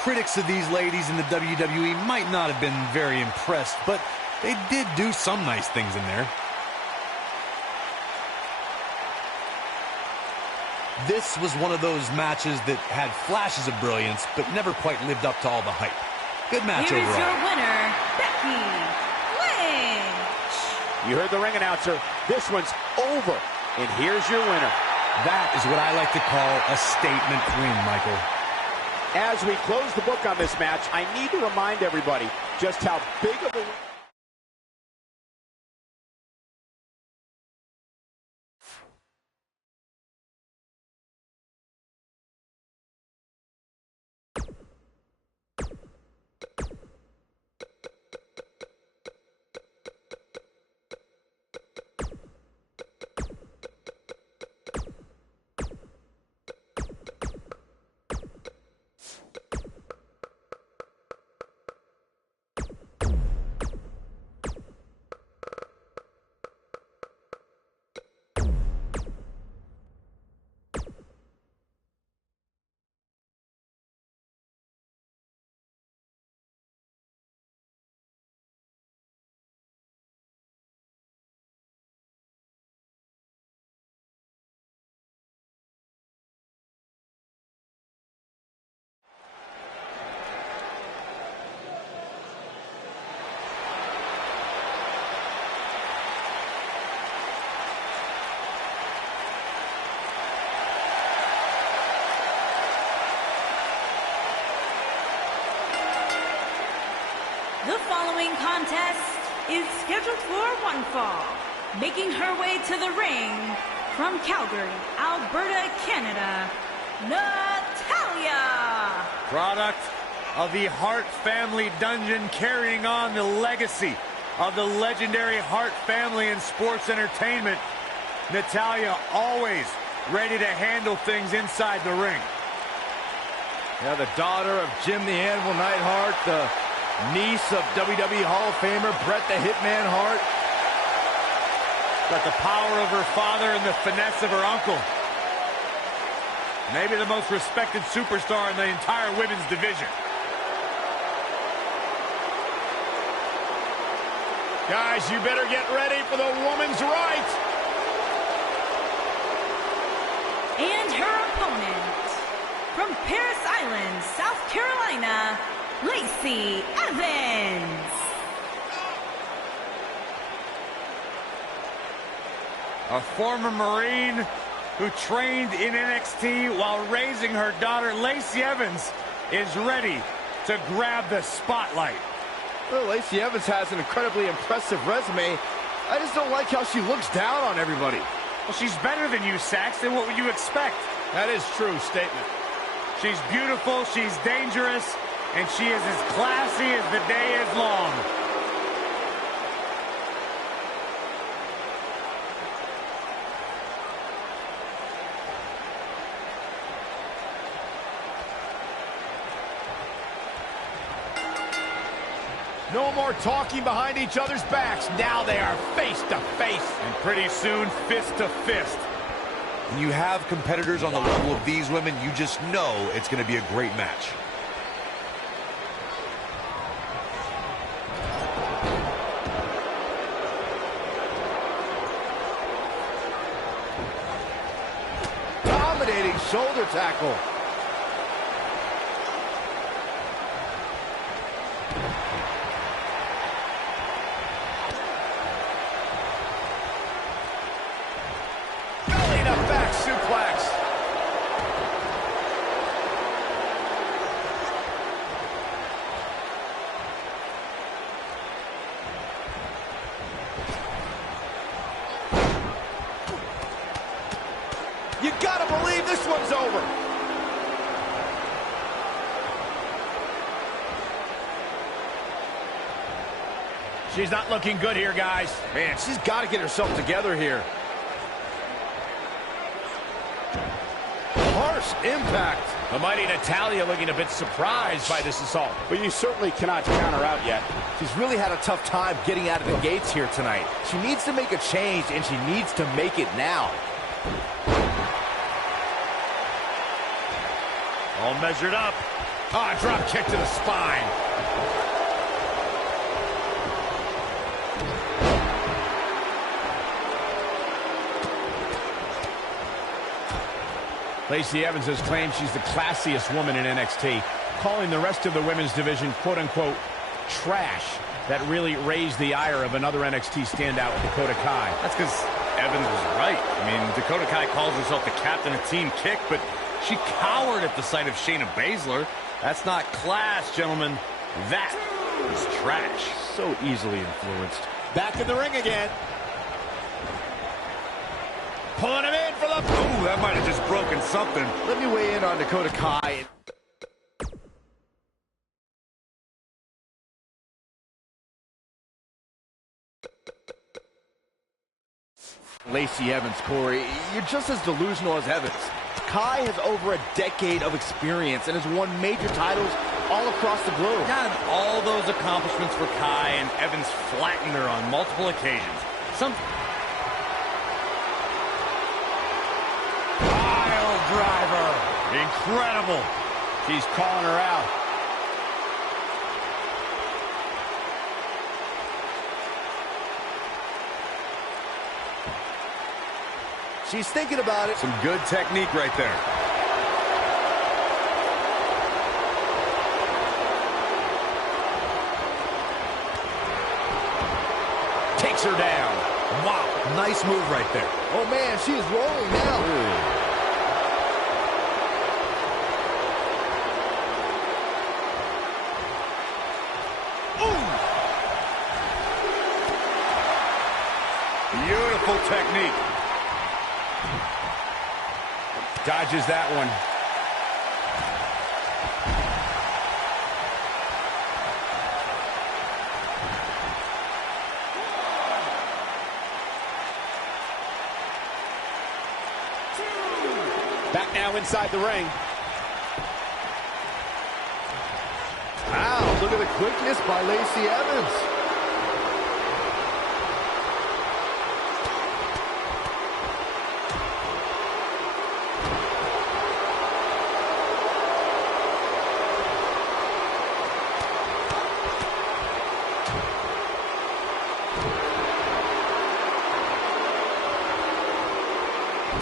Critics of these ladies in the WWE might not have been very impressed, but they did do some nice things in there. This was one of those matches that had flashes of brilliance, but never quite lived up to all the hype. Good match Here overall. is your winner, Becky Lynch. You heard the ring announcer. This one's over. And here's your winner. That is what I like to call a statement win, Michael. As we close the book on this match, I need to remind everybody just how big of a... The following contest is scheduled for one fall. Making her way to the ring from Calgary, Alberta, Canada, Natalya. Product of the Hart family dungeon, carrying on the legacy of the legendary Hart family in sports entertainment. Natalya always ready to handle things inside the ring. Yeah, the daughter of Jim the Anvil Neidhart, the niece of WWE Hall of Famer Bret the Hitman Hart. Got the power of her father and the finesse of her uncle. Maybe the most respected superstar in the entire women's division. Guys, you better get ready for the woman's right. And her opponent, from Paris Island, South Carolina, Lacey Evans. A former Marine who trained in NXT while raising her daughter, Lacey Evans, is ready to grab the spotlight. Well, Lacey Evans has an incredibly impressive resume. I just don't like how she looks down on everybody. Well, she's better than you, Saxton. What would you expect? That is true statement. She's beautiful, she's dangerous, and she is as classy as the day is long. No more talking behind each other's backs. Now they are face to face. And pretty soon, fist to fist. When you have competitors on the level of these women, you just know it's going to be a great match. Dominating shoulder tackle. Belly to back suplex. You gotta believe this one's over. She's not looking good here, guys. Man, she's got to get herself together here. Harsh impact. The mighty Natalya looking a bit surprised by this assault. But you certainly cannot count her out yet. She's really had a tough time getting out of the gates here tonight. She needs to make a change, and she needs to make it now. All measured up. Ah, drop kick to the spine. Lacey Evans has claimed she's the classiest woman in NXT, calling the rest of the women's division, quote-unquote, trash. That really raised the ire of another NXT standout, Dakota Kai. That's because Evans was right. I mean, Dakota Kai calls herself the captain of Team Kick, but she cowered at the sight of Shayna Baszler. That's not class, gentlemen. That is trash. So easily influenced. Back in the ring again. Pulling him in for the... Ooh, that might have just broken something. Let me weigh in on Dakota Kai. Lacey Evans, Corey, you're just as delusional as Evans. Kai has over a decade of experience and has won major titles all across the globe. God, all those accomplishments for Kai, and Evans flattened her on multiple occasions. Pile driver. Incredible. She's calling her out. She's thinking about it. Some good technique right there. Takes her down. Wow, nice move right there. Oh, man, she is rolling now. Ooh! technique. Dodges that one. Back now inside the ring. Wow, look at the quickness by Lacey Evans.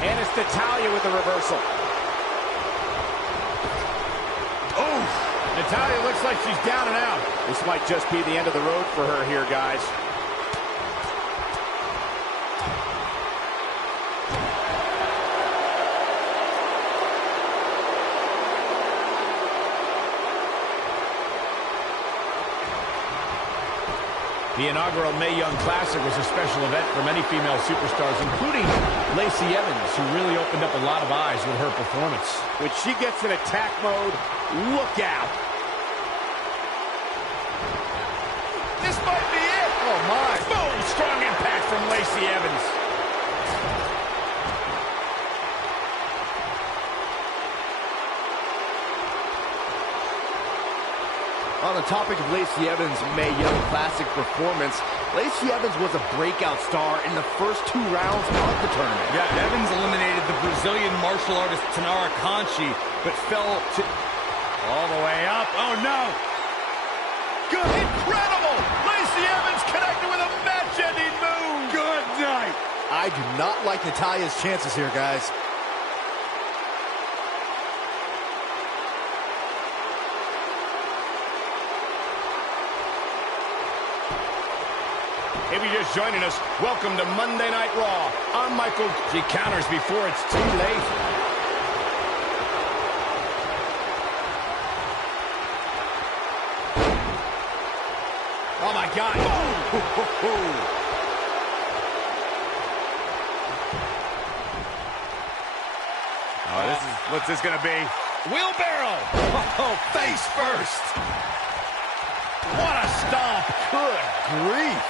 And it's Natalya with the reversal. Oh! Natalya looks like she's down and out. This might just be the end of the road for her here, guys. The inaugural Mae Young Classic was a special event for many female superstars, including Lacey Evans, who really opened up a lot of eyes with her performance. When she gets in attack mode, look out. This might be it. Oh, my. Boom! Strong impact from Lacey Evans. On the topic of Lacey Evans' Mae Young Classic performance, Lacey Evans was a breakout star in the first 2 rounds of the tournament. Yeah, Evans eliminated the Brazilian martial artist Tanara Conchi, but fell to... all the way up. Oh, no! Good. Incredible! Lacey Evans connected with a match-ending move. Good night! I do not like Natalya's chances here, guys. If you're just joining us, welcome to Monday Night Raw. I'm Michael. She counters before it's too late. Oh, my God. Oh, this is... what's this gonna be? Wheelbarrow. Oh, face first. What a stomp. Good grief.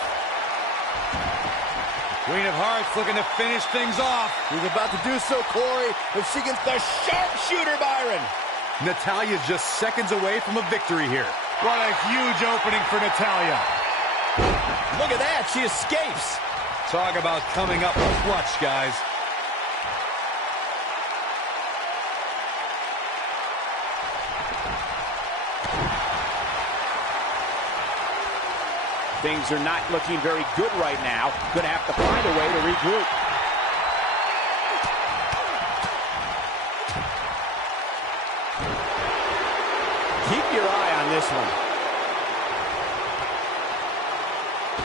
Queen of Hearts looking to finish things off. He's about to do so, Corey. If she gets The sharpshooter, Byron. Natalya's just seconds away from a victory here. What a huge opening for Natalya. Look at that. She escapes. Talk about coming up clutch, guys. Things are not looking very good right now. Gonna have to find a way to regroup. Keep your eye on this one.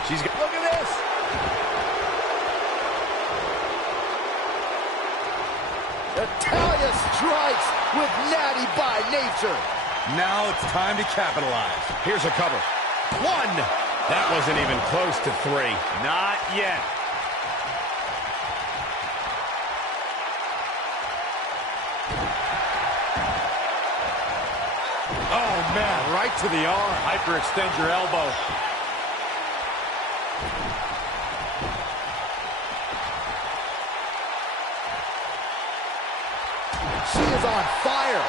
She's got... Look at this! Natalya strikes with natty by nature. Now it's time to capitalize. Here's a cover. 1! That wasn't even close to 3. Not yet. Oh, man, right to the arm. Hyperextend your elbow. She is on fire.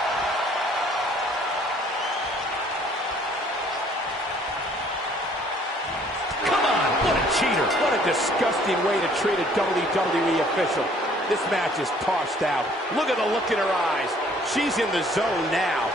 Cheater. What a disgusting way to treat a WWE official. This match is tossed out. Look at the look in her eyes. She's in the zone now.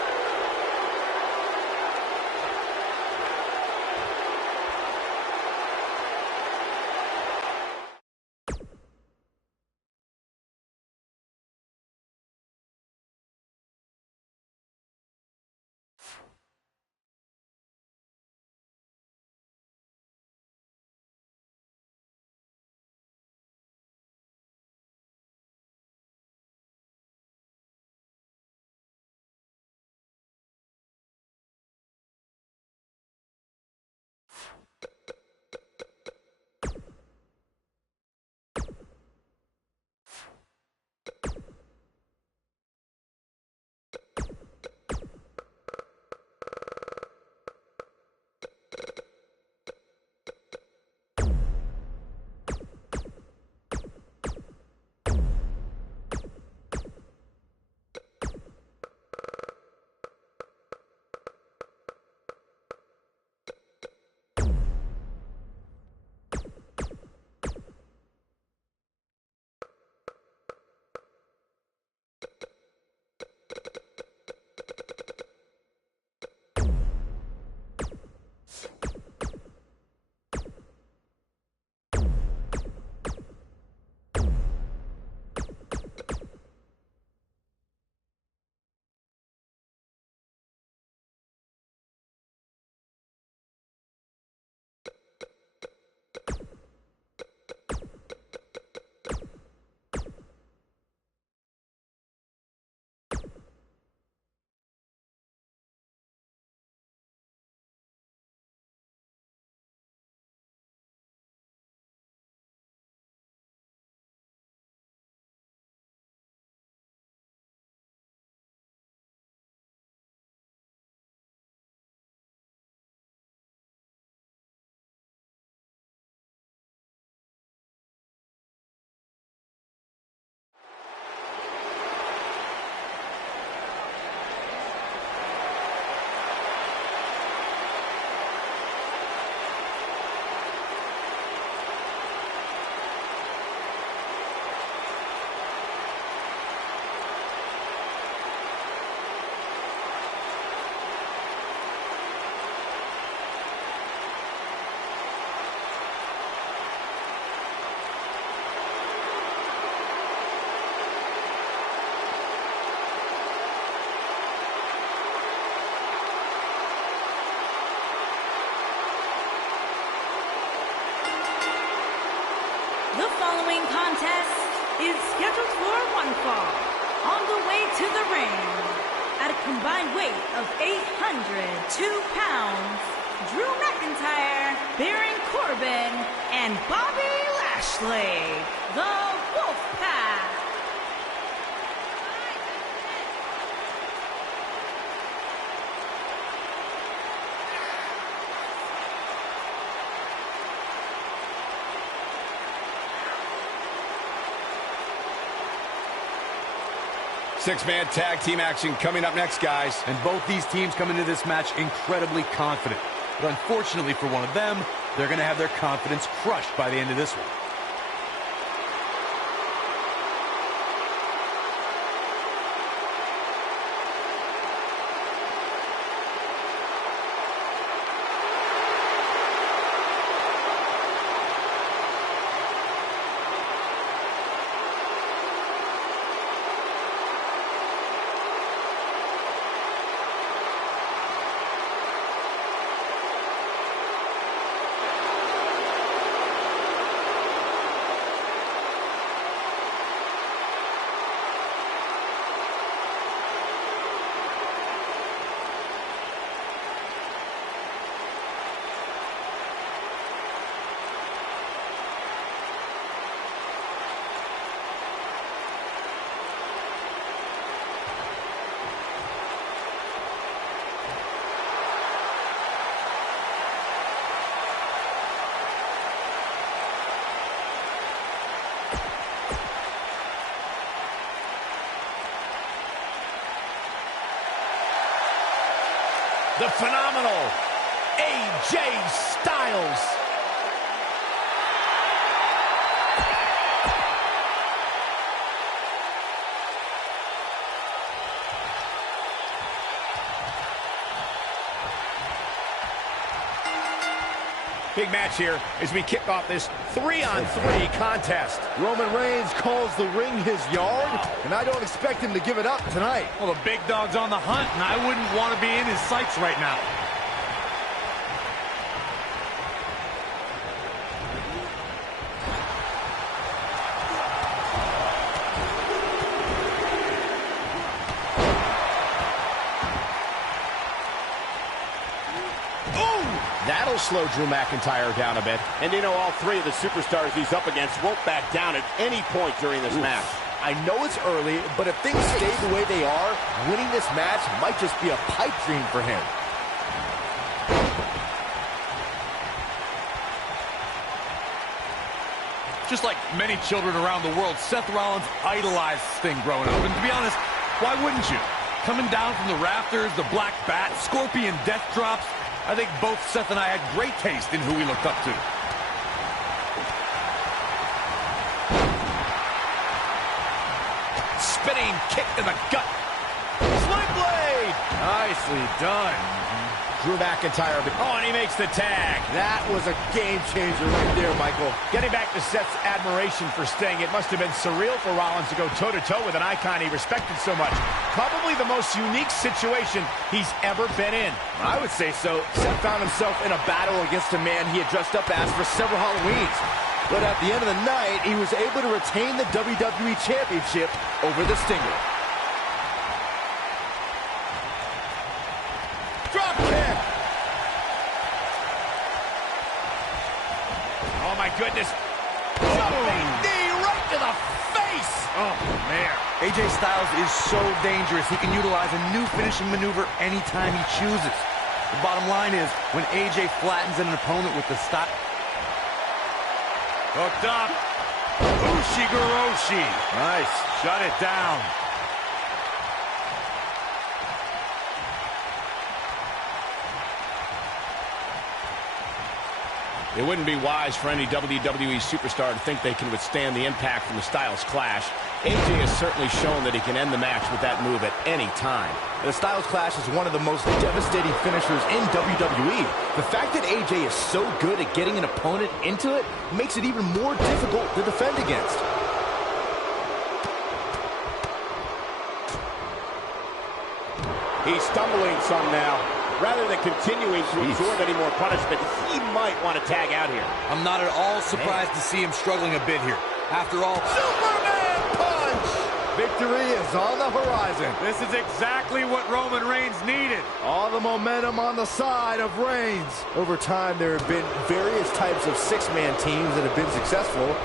following contest is scheduled for one fall. On the way to the ring, at a combined weight of 802 pounds, Drew McIntyre, Baron Corbin, and Bobby Lashley, the Wolfpack. Six-man tag team action coming up next, guys. And both these teams come into this match incredibly confident. But unfortunately for one of them, they're going to have their confidence crushed by the end of this one. The phenomenal AJ Styles. Big match here as we kick off this 3-on-3 contest. Roman Reigns calls the ring his yard, and I don't expect him to give it up tonight. Well, the big dog's on the hunt, and I wouldn't want to be in his sights right now. That'll slow Drew McIntyre down a bit. And you know, all three of the superstars he's up against won't back down at any point during this match. I know it's early, but if things stay the way they are, winning this match might just be a pipe dream for him. Just like many children around the world, Seth Rollins idolized Sting growing up. And to be honest, why wouldn't you? Coming down from the rafters, the black bat, scorpion death drops, I think both Seth and I had great taste in who we looked up to. Spinning kick to the gut. Sling blade. Nicely done. Drew McIntyre. Oh, and he makes the tag. That was a game changer right there, Michael. Getting back to Seth's admiration for Sting, it must have been surreal for Rollins to go toe-to-toe with an icon he respected so much. Probably the most unique situation he's ever been in. I would say so. Seth found himself in a battle against a man he had dressed up as for several Halloweens. But at the end of the night, he was able to retain the WWE Championship over the Stinger. Drop kick. Oh, my goodness. Jumping knee right to the face. Oh, man. AJ Styles is so dangerous. He can utilize a new finishing maneuver anytime he chooses. The bottom line is, when AJ flattens an opponent with the stop. Hooked up. Ushigoroshi. Nice. Shut it down. It wouldn't be wise for any WWE superstar to think they can withstand the impact from the Styles Clash. AJ has certainly shown that he can end the match with that move at any time. The Styles Clash is one of the most devastating finishers in WWE. The fact that AJ is so good at getting an opponent into it makes it even more difficult to defend against. He's stumbling some now. Rather than continuing to absorb any more punishment, he might want to tag out here. I'm not at all surprised to see him struggling a bit here. After all, Superman punch! Victory is on the horizon. This is exactly what Roman Reigns needed. All the momentum on the side of Reigns. Over time, there have been various types of six-man teams that have been successful.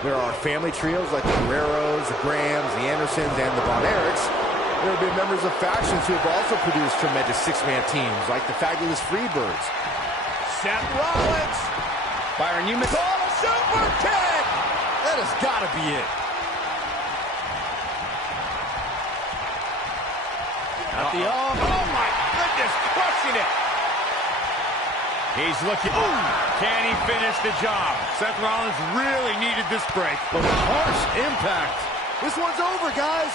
There are family trios like the Guerreros, the Grahams, the Andersons, and the Von Erichs. There have been members of factions who have also produced tremendous six-man teams, like the Fabulous Freebirds. Seth Rollins. Byron, you missed. Call a super kick! That has got to be it. Oh my goodness, crushing it. He's looking. Ooh. Can he finish the job? Seth Rollins really needed this break. But a harsh impact. This one's over, guys.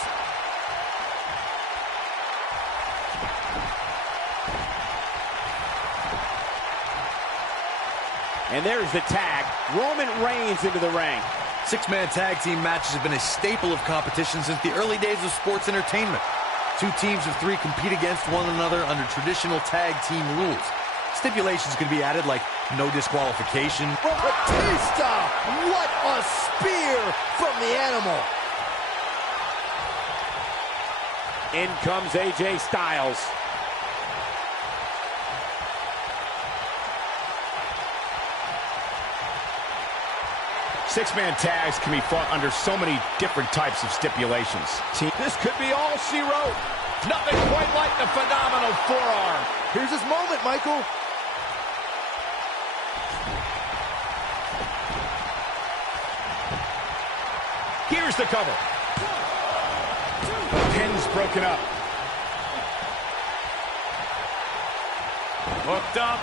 And there's the tag. Roman Reigns into the ring. six-man tag team matches have been a staple of competition since the early days of sports entertainment. Two teams of three compete against one another under traditional tag team rules. Stipulations could be added like no disqualification. Batista! What a spear from the animal! In comes AJ Styles. Six-man tags can be fought under so many different types of stipulations. This could be all she wrote. Nothing quite like the phenomenal forearm. Here's his moment, Michael. Here's the cover. The pin's broken up. Hooked up.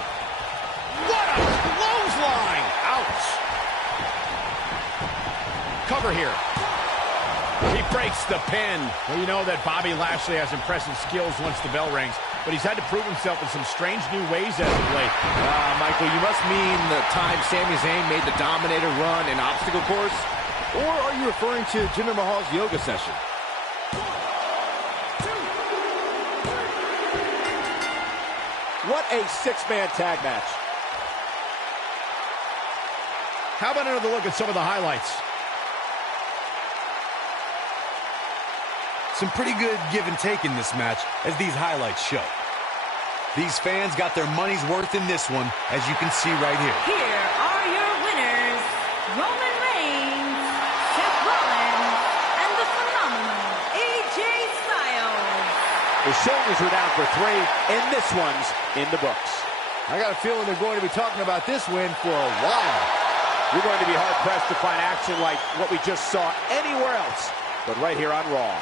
What a clothesline! Ouch! Cover here. He breaks the pin. Well, you know that Bobby Lashley has impressive skills once the bell rings, but he's had to prove himself in some strange new ways as of late. Michael, you must mean the time Sami Zayn made the Dominator run in obstacle course? Or are you referring to Jinder Mahal's yoga session? What a six-man tag match. How about another look at some of the highlights? Some pretty good give and take in this match, as these highlights show. These fans got their money's worth in this one, as you can see right here. Here are your winners, Roman Reigns, Seth Rollins, and the phenomenal AJ Styles. The shoulders were down for 3, and this one's in the books. I got a feeling they're going to be talking about this win for a while. You're going to be hard-pressed to find action like what we just saw anywhere else, but right here on Raw.